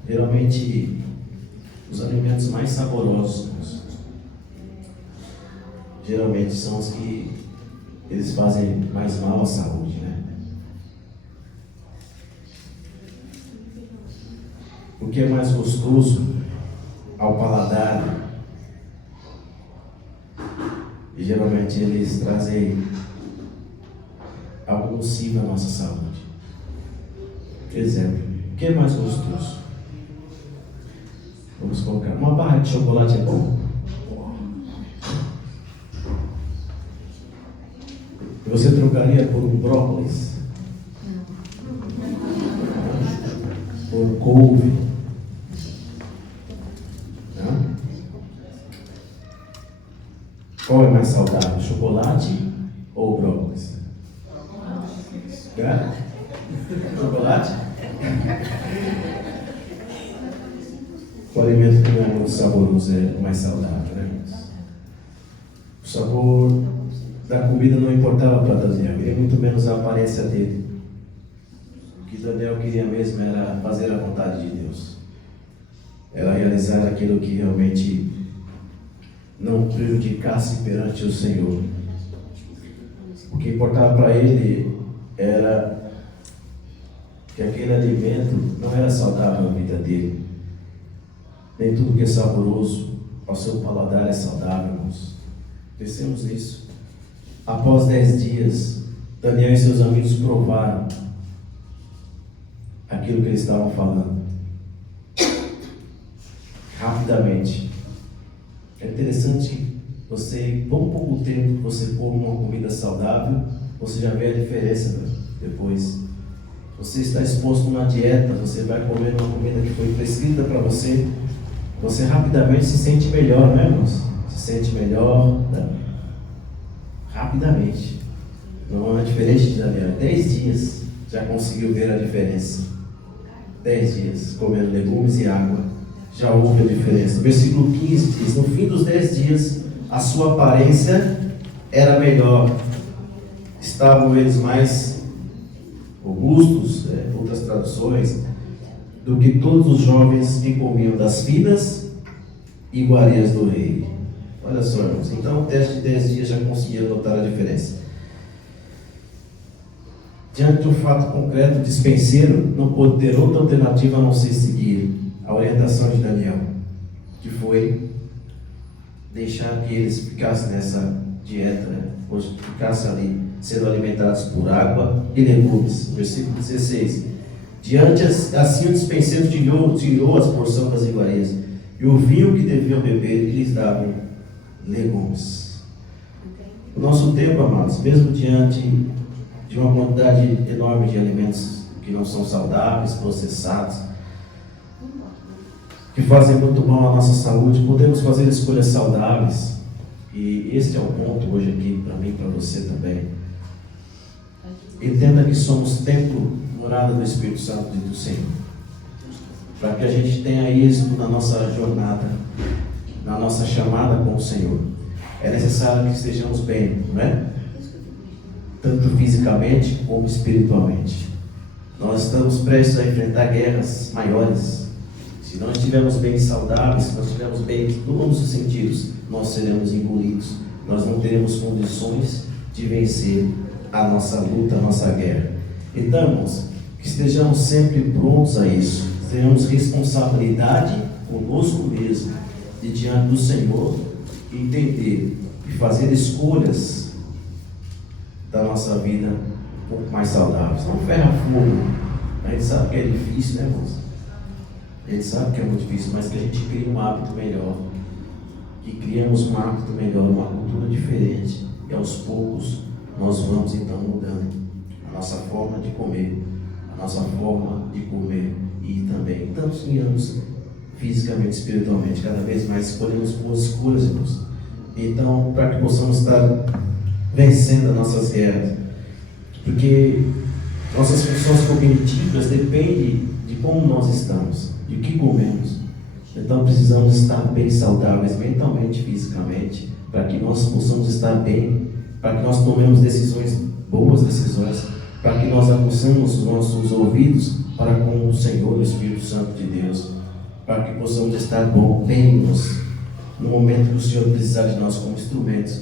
Geralmente, os alimentos mais saborosos, geralmente são os que eles fazem mais mal à saúde, né? O que é mais gostoso ao paladar, e geralmente eles trazem algo nocivo à nossa saúde. Exemplo, o que é mais gostoso? Vamos colocar, uma barra de chocolate é bom. Você trocaria por um brócolis? Por um couve? Não? Qual é mais saudável, chocolate ou brócolis? Chocolate? O alimento que não é muito saboroso é mais saudável, né? O sabor da comida não importava para Daniel, e muito menos a aparência dele. O que Daniel queria mesmo era fazer a vontade de Deus. Era realizar aquilo que realmente não prejudicasse perante o Senhor. O que importava para ele era que aquele alimento não era saudável à vida dele. Nem tudo que é saboroso ao seu paladar é saudável, irmãos. Pensemos nisso. Após 10 dias, Daniel e seus amigos provaram aquilo que eles estavam falando. Rapidamente. É interessante, você, em pouco tempo que você come uma comida saudável, você já vê a diferença depois. Você está exposto a uma dieta, você vai comer uma comida que foi prescrita para você, você rapidamente se sente melhor, né, irmãos? Se sente melhor, né? Rapidamente. Não é diferente de Daniel. 10 dias já conseguiu ver a diferença. 10 dias comendo legumes e água, já houve a diferença. Versículo 15 diz: no fim dos 10 dias, a sua aparência era melhor. Estavam eles mais robustos, outras traduções, do que todos os jovens que comiam das finas iguarias do rei. Olha só, irmãos. Então, o teste de 10 dias já conseguia notar a diferença. Diante do fato concreto, o dispenseiro não pôde ter outra alternativa a não ser seguir a orientação de Daniel, que foi deixar que eles ficassem nessa dieta, ou ficassem ali sendo alimentados por água e legumes. Versículo 16. Diante assim o dispenseiro tirou as porções das iguarias, e o vinho que deviam beber, lhes davam legumes. O nosso tempo, amados, mesmo diante de uma quantidade enorme de alimentos que não são saudáveis, processados, que fazem muito mal à nossa saúde, podemos fazer escolhas saudáveis. E este é o ponto hoje aqui, para mim e para você também. Entenda que somos templo, morada do Espírito Santo do Senhor. Para que a gente tenha êxito na nossa jornada, na nossa chamada com o Senhor, é necessário que estejamos bem, não é? Tanto fisicamente como espiritualmente. Nós estamos prestes a enfrentar guerras maiores. Se não estivermos bem saudáveis, se não estivermos bem em todos os sentidos, nós seremos engolidos. Nós não teremos condições de vencer a nossa luta, a nossa guerra. Então, irmãos, que estejamos sempre prontos a isso. Tenhamos responsabilidade conosco mesmo, de diante do Senhor, entender e fazer escolhas da nossa vida um pouco mais saudáveis. Não ferra fogo. A gente sabe que é difícil, né, irmãos? A gente sabe que é muito difícil, mas que a gente crie um hábito melhor. Que criamos um hábito melhor, uma cultura diferente. E aos poucos nós vamos então mudando a nossa forma de comer, a nossa forma de comer e também tanto ganhamos fisicamente, espiritualmente, cada vez mais escolhemos boas escolhas, irmãos. Então, para que possamos estar vencendo as nossas guerras, porque nossas funções cognitivas dependem de como nós estamos, de o que comemos. Então precisamos estar bem saudáveis mentalmente, fisicamente, para que nós possamos estar bem, para que nós tomemos decisões, boas decisões, para que nós aguçemos os nossos ouvidos para com o Senhor, o Espírito Santo de Deus, para que possamos estar bem no momento que o Senhor precisar de nós como instrumentos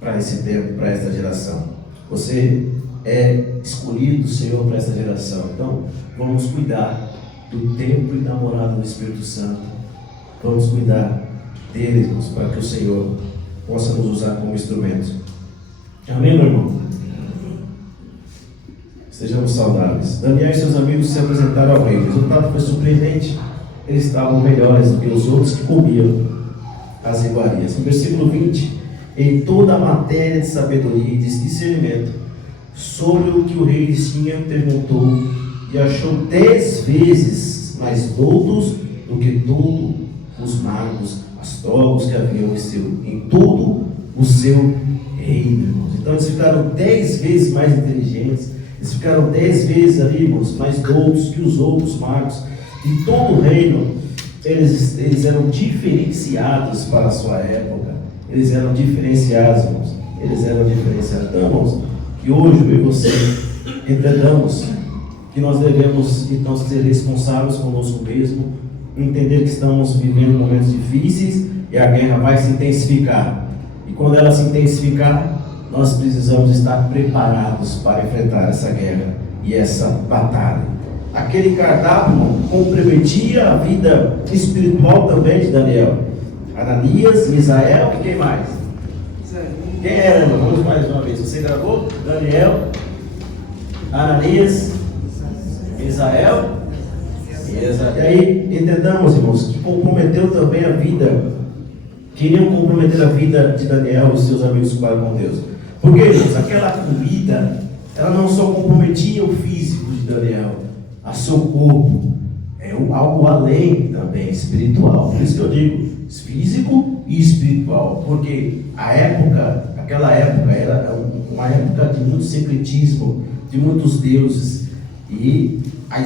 para esse tempo, para esta geração. Você é escolhido do Senhor para esta geração. Então, vamos cuidar do templo e da morada do Espírito Santo. Vamos cuidar deles, irmãos, para que o Senhor possa nos usar como instrumentos. Amém, meu irmão? Sejamos saudáveis. Daniel e seus amigos se apresentaram ao rei. O resultado foi surpreendente. Eles estavam melhores do que os outros que comiam as iguarias. No versículo 20, em toda a matéria de sabedoria e de discernimento, sobre o que o rei lhes tinha, perguntou, e achou 10 vezes mais doutos do que todos os magos, astrólogos que haviam em todo o seu reino, irmãos. Então eles ficaram 10 vezes mais inteligentes, eles ficaram 10 vezes ali, irmãos, mais doutos que os outros magos. De todo o reino, eles eram diferenciados para a sua época. Eles eram diferenciados, irmãos. Eles eram diferenciados. Então, irmãos, que hoje eu e você entendamos que nós devemos então ser responsáveis conosco mesmo, entender que estamos vivendo momentos difíceis e a guerra vai se intensificar. E quando ela se intensificar, nós precisamos estar preparados para enfrentar essa guerra e essa batalha. Aquele cardápio comprometia a vida espiritual também de Daniel. Ananias, Misael e quem mais? Quem era, irmão? Vamos mais uma vez. Você gravou? Daniel, Ananias, Misael. E aí entendamos, irmãos, que comprometeu também a vida. Queriam comprometer a vida de Daniel e seus amigos para com Deus. Porque, irmãos, aquela comida, ela não só comprometia o físico de Daniel, a seu corpo, é algo além também, espiritual. Por isso que eu digo, físico e espiritual, porque aquela época era uma época de muito secretismo, de muitos deuses, e a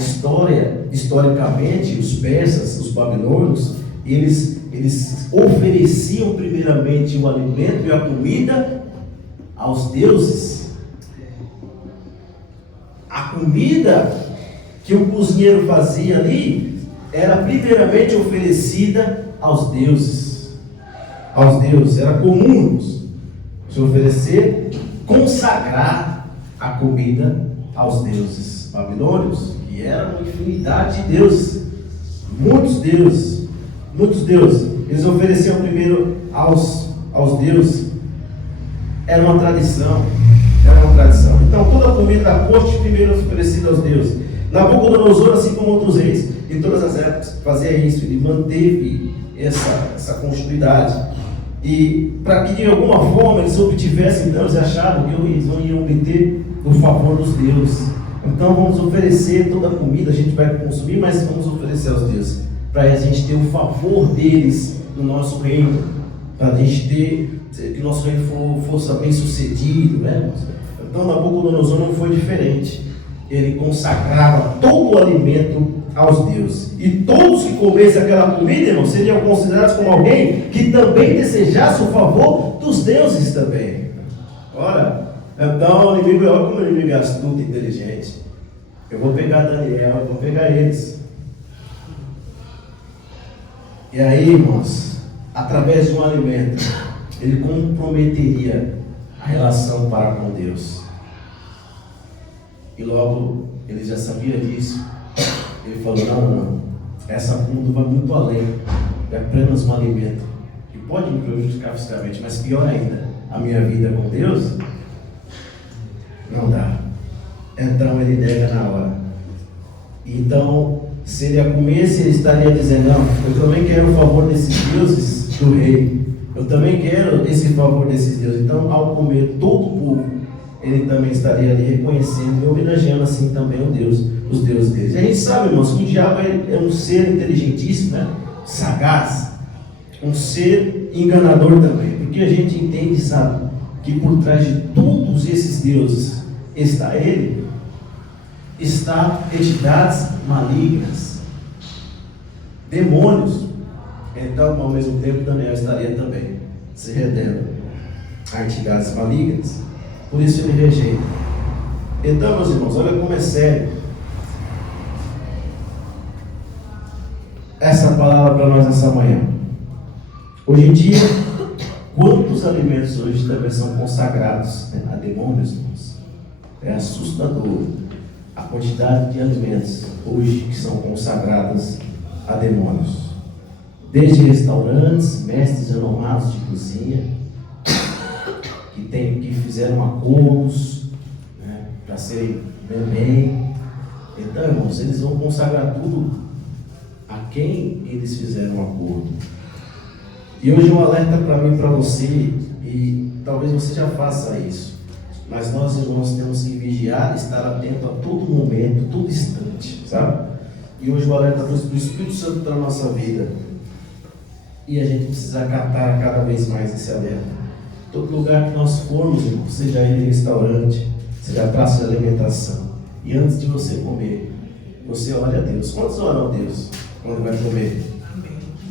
historicamente, os persas, os babilônios, eles ofereciam primeiramente o alimento e a comida aos deuses. A comida que o cozinheiro fazia ali era primeiramente oferecida aos deuses. Aos deuses, era comum se oferecer, consagrar a comida aos deuses babilônios, que era uma infinidade de deuses, muitos deuses. Eles ofereciam primeiro aos deuses. Era uma tradição. Então toda a comida da corte primeiro oferecida aos deuses. Nabucodonosor, assim como outros reis, em todas as épocas, fazia isso. Ele manteve essa continuidade. E para que de alguma forma eles obtivessem, então eles achavam que eles não iam obter o favor dos deuses. Então vamos oferecer toda a comida, a gente vai consumir, mas vamos oferecer aos deuses, para a gente ter o favor deles no nosso reino, para a gente ter, que o nosso reino fosse bem sucedido, né? Então Nabucodonosor não foi diferente. Ele consagrava todo o alimento aos deuses. E todos que comessem aquela comida, irmão, seriam considerados como alguém que também desejasse o favor dos deuses também. Ora, então o inimigo, olha como o inimigo é astuto e inteligente. Eu vou pegar Daniel, eu vou pegar eles. E aí, irmãos, através de um alimento, ele comprometeria a relação para com Deus. E logo ele já sabia disso. Ele falou: não, essa bunda vai muito além, é apenas um alimento que pode me prejudicar fisicamente, mas pior ainda, a minha vida com Deus não dá. Então ele nega na hora. Então, se ele a comesse, ele estaria dizendo: não, eu também quero o favor desses deuses do rei, Eu também quero esse favor desses deuses. Então, ao comer todo o povo, ele também estaria ali reconhecendo e homenageando assim também os deuses deles. E a gente sabe, irmãos, que o diabo é um ser inteligentíssimo, né? Sagaz, um ser enganador também, porque a gente entende, sabe, que por trás de todos esses deuses está ele, está entidades malignas, demônios. Então, ao mesmo tempo, Daniel estaria também se rendendo a entidades malignas. Por isso ele rejeita. Então, meus irmãos, olha como é sério essa palavra para nós nessa manhã. Hoje em dia, quantos alimentos hoje também são consagrados a demônios, irmãos? É assustador a quantidade de alimentos hoje que são consagrados a demônios. Desde restaurantes, mestres renomados de cozinha, que fizeram acordos, né, para serem bem. Então, irmãos, eles vão consagrar tudo a quem eles fizeram um acordo. E hoje um alerta para mim e para você, e talvez você já faça isso, mas nós, irmãos, temos que vigiar e estar atento a todo momento, todo instante, sabe? E hoje o alerta do Espírito Santo para a nossa vida, e a gente precisa acatar cada vez mais esse alerta. Todo lugar que nós formos, irmão, seja ele restaurante, seja praça de alimentação, e antes de você comer, você olha a Deus. Quantos oram a Deus quando vai comer?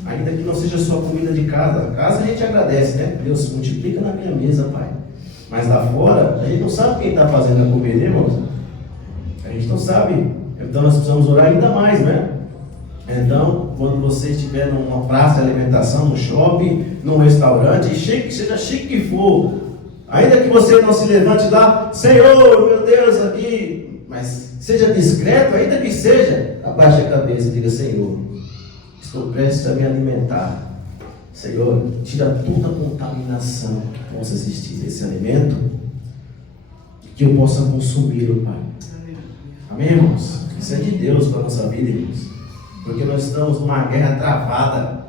Ainda que não seja só comida de casa. Casa a gente agradece, né? Deus, multiplica na minha mesa, Pai. Mas lá fora, a gente não sabe quem está fazendo a comida, né, irmãos? A gente não sabe. Então nós precisamos orar ainda mais, né? Então, quando você estiver numa praça de alimentação, no shopping, num restaurante, seja chique que for, ainda que você não se levante lá, Senhor, meu Deus, aqui, mas seja discreto, ainda que seja, abaixe a cabeça e diga: Senhor, estou prestes a me alimentar. Senhor, tira toda a contaminação que possa existir desse alimento, que eu possa consumi-lo, Pai. Amém, irmãos? Isso é de Deus para a nossa vida, irmãos. Porque nós estamos numa guerra travada,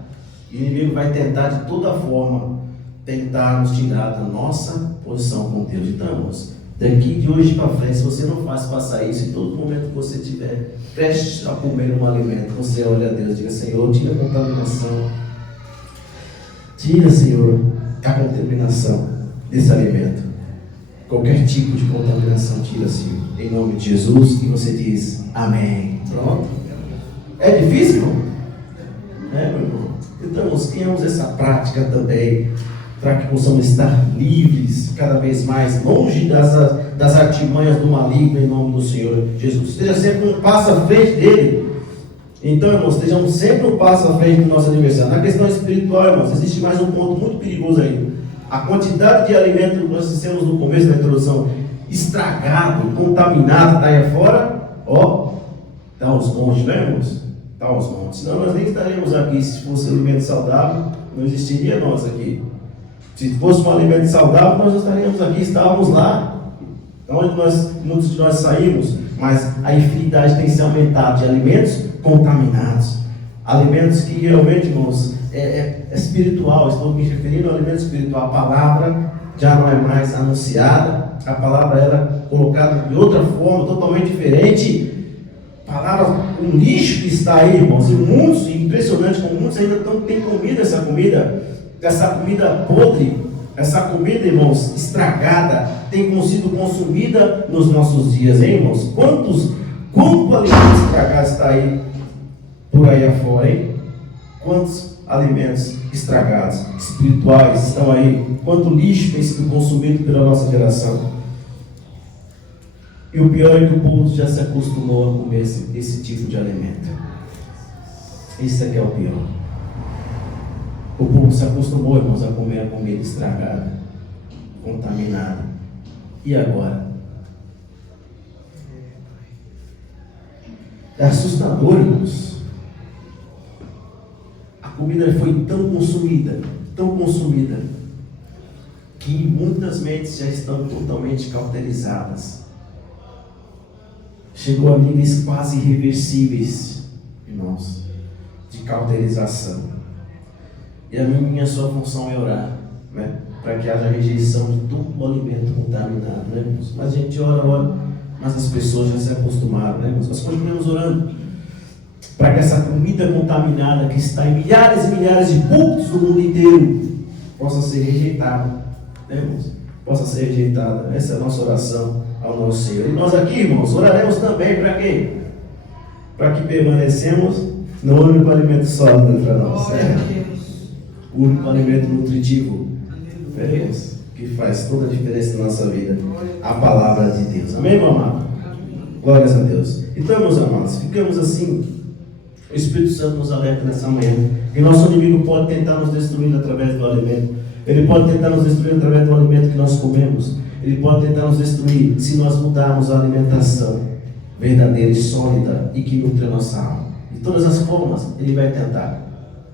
e o inimigo vai tentar de toda forma tentar nos tirar da nossa posição com Deus. Então, irmãos, daqui de hoje para frente, se você não faz passar isso, em todo momento que você estiver prestes a comer um alimento, você olha a Deus e diga: Senhor, tira a contaminação, tira, Senhor, a contaminação desse alimento. Qualquer tipo de contaminação, tira, Senhor, em nome de Jesus. E você diz: Amém. Pronto. É difícil, irmão? É, meu irmão. Então, nós tenhamos essa prática também, para que possamos estar livres, cada vez mais, longe das artimanhas do maligno, em nome do Senhor Jesus. Esteja sempre um passo à frente dele. Então, irmãos, estejamos sempre um passo à frente do nosso adversário. Na questão espiritual, irmãos, existe mais um ponto muito perigoso aí. A quantidade de alimento que nós dissemos no começo da introdução, estragado, contaminado, está aí fora, ó, está aos montes, né, irmãos? Está aos montes. Senão nós nem estaremos aqui. Se fosse alimento saudável, não existiria nós aqui. Se fosse um alimento saudável, nós não estaríamos aqui, estávamos lá, onde muitos de nós saímos. Mas a enfermidade tem se aumentado de alimentos contaminados, alimentos que realmente, irmãos, é espiritual. Estou me referindo ao alimento espiritual. A palavra já não é mais anunciada, a palavra era colocada de outra forma, totalmente diferente. Palavra, um lixo que está aí, irmãos, e muitos, impressionante como muitos ainda têm comido essa comida podre, essa comida, irmãos, estragada, tem sido consumida nos nossos dias, hein, irmãos? Quanto alimento estragado está aí, por aí afora, hein? Quantos alimentos estragados, espirituais, estão aí? Quanto lixo tem sido consumido pela nossa geração? E o pior é que o povo já se acostumou a comer esse tipo de alimento. Isso é que é o pior. O povo se acostumou, irmãos, a comer a comida estragada, contaminada. E agora? É assustador, irmãos. A comida foi tão consumida, que muitas mentes já estão totalmente cauterizadas. Chegou a níveis quase irreversíveis, irmãos, de cauterização. E a minha só função é orar, né? Para que haja rejeição de todo o alimento contaminado, né, irmãos? Mas a gente ora, mas as pessoas já se acostumaram, né, irmãos? Nós continuamos orando para que essa comida contaminada que está em milhares e milhares de púlpitos do mundo inteiro possa ser rejeitada, né, irmãos? Possa ser rejeitada. Essa é a nossa oração ao nosso Senhor. E nós aqui, irmãos, oraremos também para quê? Para que permanecemos no único alimento sólido para nós, né? O único alimento nutritivo, que faz toda a diferença na nossa vida, a palavra de Deus. Amém, meu amado? Glórias a Deus. Então, meus amados, ficamos assim. O Espírito Santo nos alerta nessa manhã que nosso inimigo pode tentar nos destruir através do alimento. Ele pode tentar nos destruir através do alimento que nós comemos. Ele pode tentar nos destruir se nós mudarmos a alimentação verdadeira e sólida e que nutre a nossa alma. De todas as formas, ele vai tentar.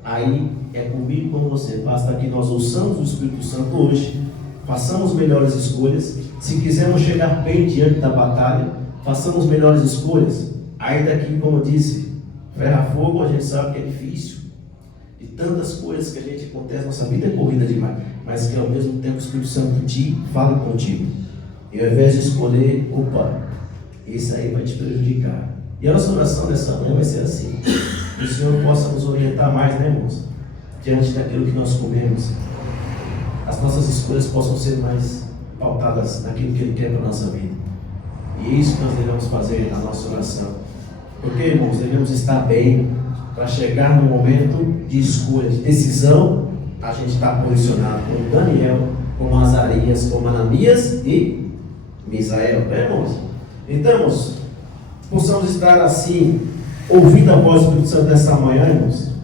Aí é comigo com você. Basta que nós ouçamos o Espírito Santo hoje, façamos melhores escolhas. Se quisermos chegar bem diante da batalha, façamos melhores escolhas. Ainda que, como eu disse, ferro a fogo, a gente sabe que é difícil. De tantas coisas que a gente acontece, nossa vida é corrida demais, mas que ao mesmo tempo o Espírito Santo te fala contigo. E ao invés de escolher, isso aí vai te prejudicar. E a nossa oração nessa manhã vai ser assim: que o Senhor possa nos orientar mais, né, irmãos? Diante daquilo que nós comemos, as nossas escolhas possam ser mais pautadas naquilo que Ele quer para a nossa vida. E é isso que nós devemos fazer na nossa oração. Porque, irmãos, devemos estar bem para chegar no momento de escolha, de decisão. A gente está posicionado como Daniel, como Azarias, como Ananias e Misael, né, irmãos? Então, irmãos, possamos estar assim, ouvindo a voz do Espírito Santo nessa manhã, irmãos.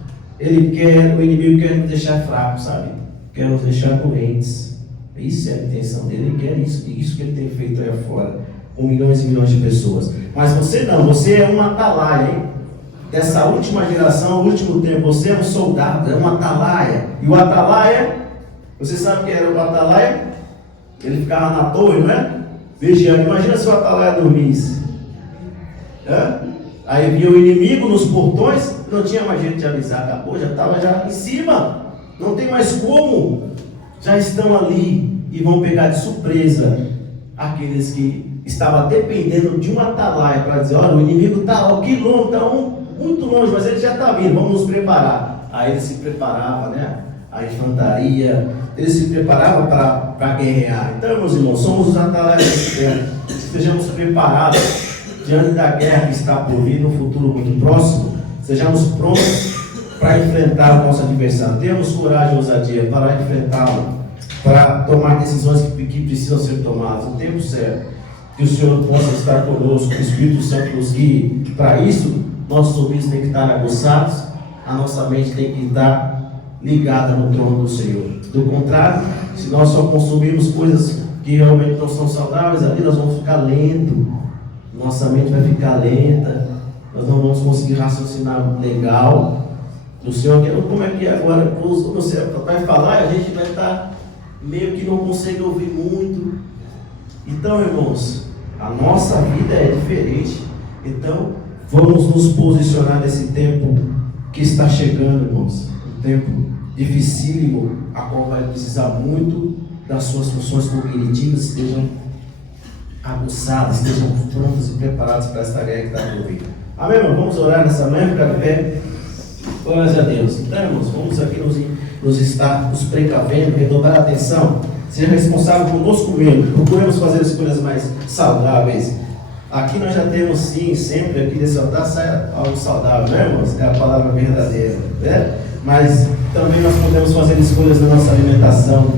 O inimigo quer nos deixar fracos, sabe? Quer nos deixar doentes. Isso é a intenção dele, ele quer isso que ele tem feito aí afora, com milhões e milhões de pessoas. Mas você não, você é um atalaia, hein? Dessa última geração, último tempo, você é um soldado, é um atalaia. E o atalaia, você sabe quem era o atalaia? Ele ficava na torre, não é? Vigiando. Imagina se o atalaia dormisse. Aí via o inimigo nos portões, não tinha mais jeito de avisar, acabou, já estava já em cima, não tem mais como, já estão ali e vão pegar de surpresa aqueles que estavam dependendo de uma atalaia para dizer: olha, o inimigo está ao quilômetro, está muito longe, mas ele já está vindo, vamos nos preparar. Aí ele se preparava, né? A infantaria, ele se preparava para guerrear. Então, meus irmãos, somos os atalaias desse tempo, estejamos preparados diante da guerra que está por vir no futuro muito próximo. Sejamos prontos para enfrentar o nosso adversário. Tenhamos coragem e ousadia para enfrentá-lo, para tomar decisões que precisam ser tomadas no tempo certo. Que o Senhor possa estar conosco, que o Espírito Santo nos guie. Para isso, nossos ouvidos têm que estar aguçados, a nossa mente tem que estar ligada no trono do Senhor. Do contrário, se nós só consumirmos coisas que realmente não são saudáveis, ali nós vamos ficar lentos. Nossa mente vai ficar lenta, nós não vamos conseguir raciocinar legal. O Senhor quer, como é que agora você vai falar e a gente vai estar meio que não consegue ouvir muito. Então, irmãos, a nossa vida é diferente. Então, vamos nos posicionar nesse tempo que está chegando, irmãos. Um tempo dificílimo, a qual vai precisar muito das suas funções cognitivas estejam aguçados, estejam prontos e preparados para esta guerra que está por vir. Amém, irmão? Vamos orar nessa manhã, ficar de pé. Glórias a Deus. Então, irmãos, vamos aqui nos precavendo, redobrar a atenção. Seja responsável conosco mesmo. Procuremos fazer as coisas mais saudáveis. Aqui nós já temos, sim, sempre aqui desse altar sai algo saudável, né, irmãos? É a palavra verdadeira, né? Mas também nós podemos fazer escolhas na nossa alimentação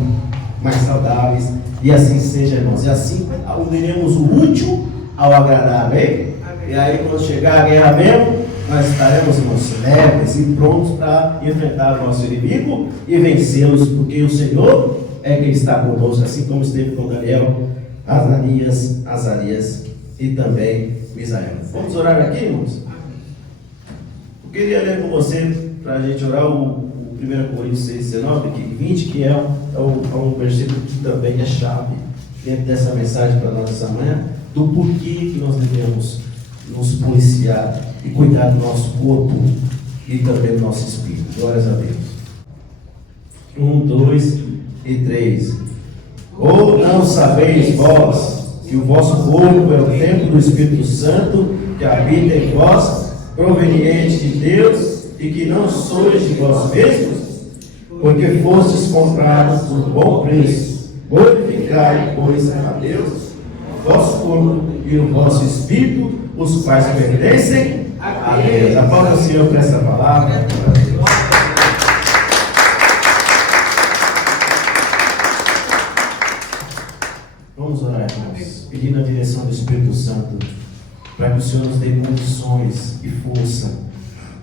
mais saudáveis. E assim seja, irmãos. E assim uniremos o útil ao agradável, hein? E aí, quando chegar a guerra mesmo, nós estaremos, irmãos, leves e prontos para enfrentar o nosso inimigo e vencê-los, porque o Senhor é quem está conosco, assim como esteve com Daniel, Ananias, Azarias e também Misael. Vamos orar aqui, irmãos? Eu queria ler com você, para a gente orar, o 1 Coríntios 6, 19 e 20, que é um versículo que também é chave dentro dessa mensagem para nós essa manhã, do porquê que nós devemos nos policiar e cuidar do nosso corpo e também do nosso espírito. Glórias a Deus. 1, 2 e 3. Ou não sabeis vós que o vosso corpo é o templo do Espírito Santo que habita em vós, proveniente de Deus, e que não sois de vós mesmos? Porque fostes comprados por bom preço. Glorificai, pois, a Deus, o vosso corpo e o vosso espírito, os quais pertencem a Deus. Aplauda ao Senhor por essa palavra. Vamos orar, irmãos, pedindo a direção do Espírito Santo, para que o Senhor nos dê condições e força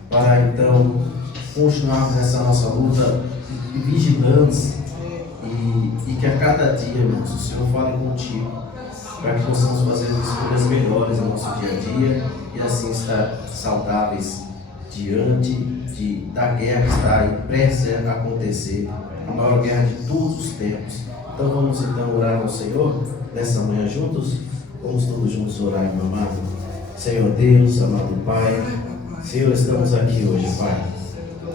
para então continuarmos nessa nossa luta e vigilantes, e que a cada dia, irmãos, o Senhor fale contigo, para que possamos fazer escolhas melhores no nosso dia a dia e assim estar saudáveis diante da guerra que está aí prestes a acontecer, a maior guerra de todos os tempos. Então vamos então orar ao Senhor nessa manhã juntos. Vamos todos juntos orar, meu amado. Senhor Deus, amado Pai, Senhor, estamos aqui hoje, Pai.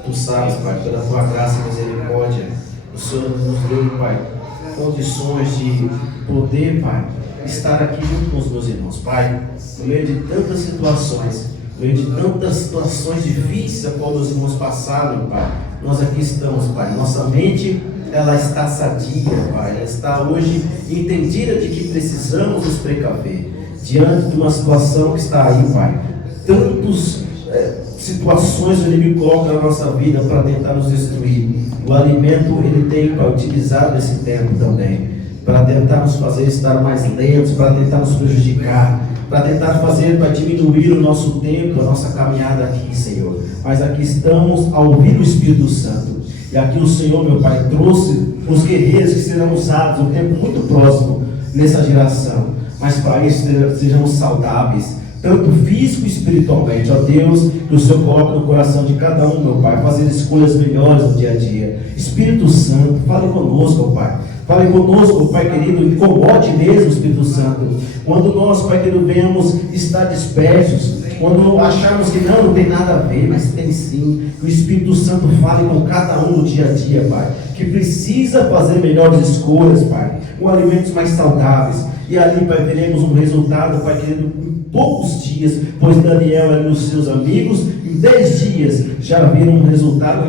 Tu sabes, Pai, pela tua graça e misericórdia, o Senhor nos deu, Pai, condições de poder, Pai, estar aqui junto com os meus irmãos, Pai, no meio de tantas situações, no meio de tantas situações difíceis a qual meus irmãos passaram, Pai. Nós aqui estamos, Pai, nossa mente, ela está sadia, Pai, ela está hoje entendida de que precisamos nos precaver diante de uma situação que está aí, Pai. Tantas situações o inimigo coloca na nossa vida para tentar nos destruir. O alimento ele tem para utilizar nesse tempo também, para tentar nos fazer estar mais lentos, para tentar nos prejudicar, para tentar fazer, para diminuir o nosso tempo, a nossa caminhada aqui, Senhor. Mas aqui estamos a ouvir o Espírito Santo. E aqui o Senhor, meu Pai, trouxe os guerreiros que serão usados um tempo muito próximo nessa geração. Mas para isso sejamos saudáveis, tanto físico e espiritualmente. Ó Deus, que o Senhor coloque no coração de cada um, meu Pai, fazer escolhas melhores no dia a dia. Espírito Santo, fale conosco, Pai. Fale conosco, Pai querido, incomode mesmo, Espírito Santo. Quando nós, Pai querido, venhamos estar dispersos, quando acharmos que não tem nada a ver, mas tem sim, que o Espírito Santo fale com cada um no dia a dia, Pai, que precisa fazer melhores escolhas, Pai, com alimentos mais saudáveis, e ali, Pai, teremos um resultado, Pai querido, em poucos dias, pois Daniel e os seus amigos, em 10 dias, já viram um resultado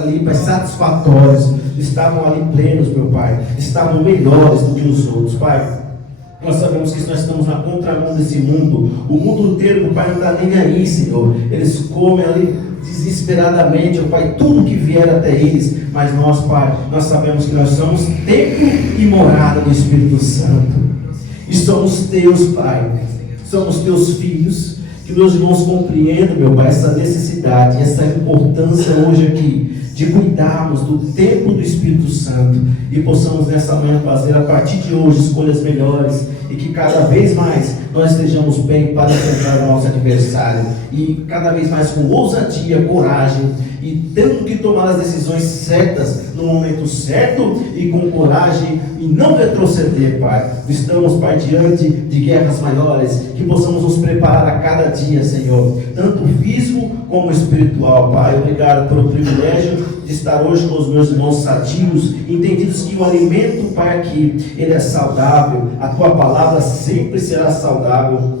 ali, Pai, satisfatórios, estavam ali plenos, meu Pai, estavam melhores do que os outros, Pai. Nós sabemos que nós estamos na contramão desse mundo. O mundo inteiro, meu Pai, não está nem aí, Senhor. Eles comem ali desesperadamente, meu Pai, tudo que vier até eles. Mas nós, Pai, nós sabemos que nós somos templo e morada do Espírito Santo. E somos teus, Pai. Somos teus filhos. Que meus irmãos compreendam, meu Pai, essa necessidade, essa importância hoje aqui de cuidarmos do templo do Espírito Santo e possamos nessa manhã fazer a partir de hoje escolhas melhores e que cada vez mais nós estejamos bem para enfrentar o nosso adversário e cada vez mais com ousadia, coragem e tendo que tomar as decisões certas no momento certo e com coragem e não retroceder, Pai. Estamos, Pai, diante de guerras maiores, que possamos nos preparar a cada dia, Senhor, tanto físico como espiritual, Pai. Obrigado pelo privilégio de estar hoje com os meus irmãos sadios, entendidos que o alimento, Pai, aqui, ele é saudável, a Tua palavra sempre será saudável,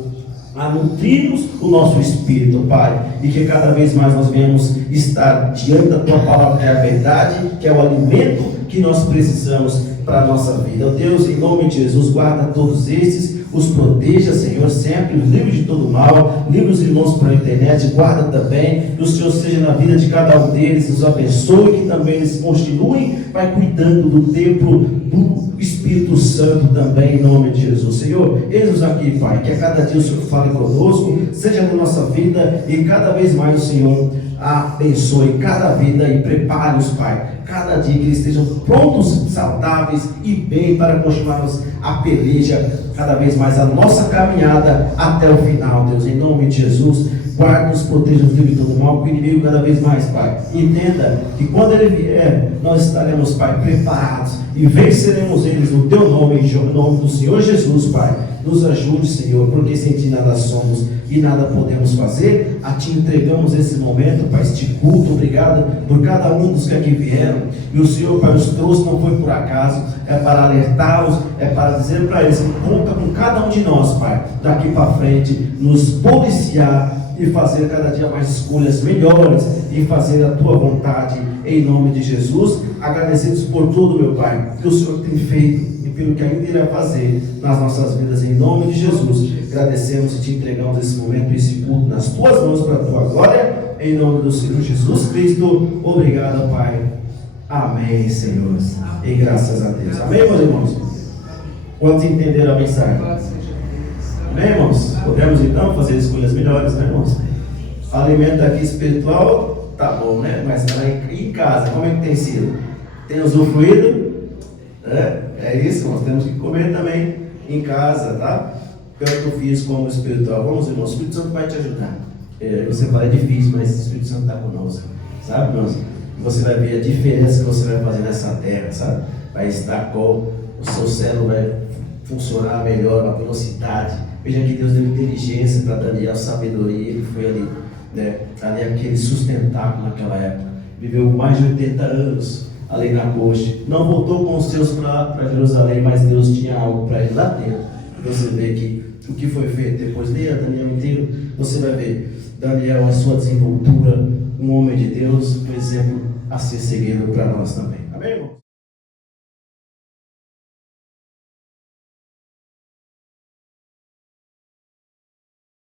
a nutrirmos o nosso espírito, Pai, e que cada vez mais nós venhamos estar diante da Tua palavra, que é a verdade, que é o alimento que nós precisamos para a nossa vida. Ó Deus, em nome de Jesus, guarda todos esses, os proteja, Senhor, sempre, os livros de todo mal, livre os irmãos pela internet, guarda também, que o Senhor seja na vida de cada um deles, os abençoe, que também eles continuem, Pai, cuidando do templo do Espírito Santo também, em nome de Jesus. Senhor, eis-nos aqui, Pai, que a cada dia o Senhor fale conosco, seja na nossa vida, e cada vez mais o Senhor abençoe cada vida e prepare-os, Pai, cada dia que eles estejam prontos, saudáveis e bem para continuarmos a peleja, cada vez mais a nossa caminhada até o final, Deus, em nome de Jesus. Guarda-nos, proteja-nos, livre de todo mal, que o inimigo cada vez mais, Pai. Entenda que quando ele vier, nós estaremos, Pai, preparados e venceremos eles no Teu nome, em nome do Senhor Jesus, Pai. Nos ajude, Senhor, porque sem Ti nada somos e nada podemos fazer. A Ti entregamos esse momento, Pai, este culto. Obrigado por cada um dos que aqui vieram. E o Senhor, Pai, nos trouxe, não foi por acaso, é para alertá-los, é para dizer para eles que conta com cada um de nós, Pai, daqui para frente, nos policiar e fazer cada dia mais escolhas melhores e fazer a Tua vontade, em nome de Jesus. Agradecidos por tudo, meu Pai, que o Senhor tem feito e pelo que ainda irá fazer nas nossas vidas, em nome de Jesus. Agradecemos e Te entregamos esse momento, esse culto nas Tuas mãos para a Tua glória, em nome do Senhor Jesus Cristo. Obrigado, Pai. Amém, Senhor. E graças a Deus. Amém, meus irmãos? Quantos entenderam a mensagem? Amém, irmãos? Podemos então fazer escolhas melhores, né, irmãos? O alimento aqui espiritual tá bom, né? Mas lá em casa, como é que tem sido? Tem usufruído? É isso, nós temos que comer também em casa, tá? Tanto físico como espiritual. Vamos, irmãos, o Espírito Santo vai te ajudar. Você fala, é difícil, mas o Espírito Santo está conosco, sabe, irmãos? Você vai ver a diferença que você vai fazer nessa terra, sabe? Vai estar com o seu cérebro, vai funcionar melhor, a velocidade. Veja que Deus deu inteligência para Daniel, sabedoria. Ele foi ali, né? Ali aquele sustentáculo naquela época. Viveu mais de 80 anos ali na coxa. Não voltou com os seus para Jerusalém, mas Deus tinha algo para ele lá dentro. Você vê que o que foi feito depois, leia Daniel inteiro, você vai ver Daniel, a sua desenvoltura, um homem de Deus, um exemplo a ser seguido para nós também. Amém, irmão?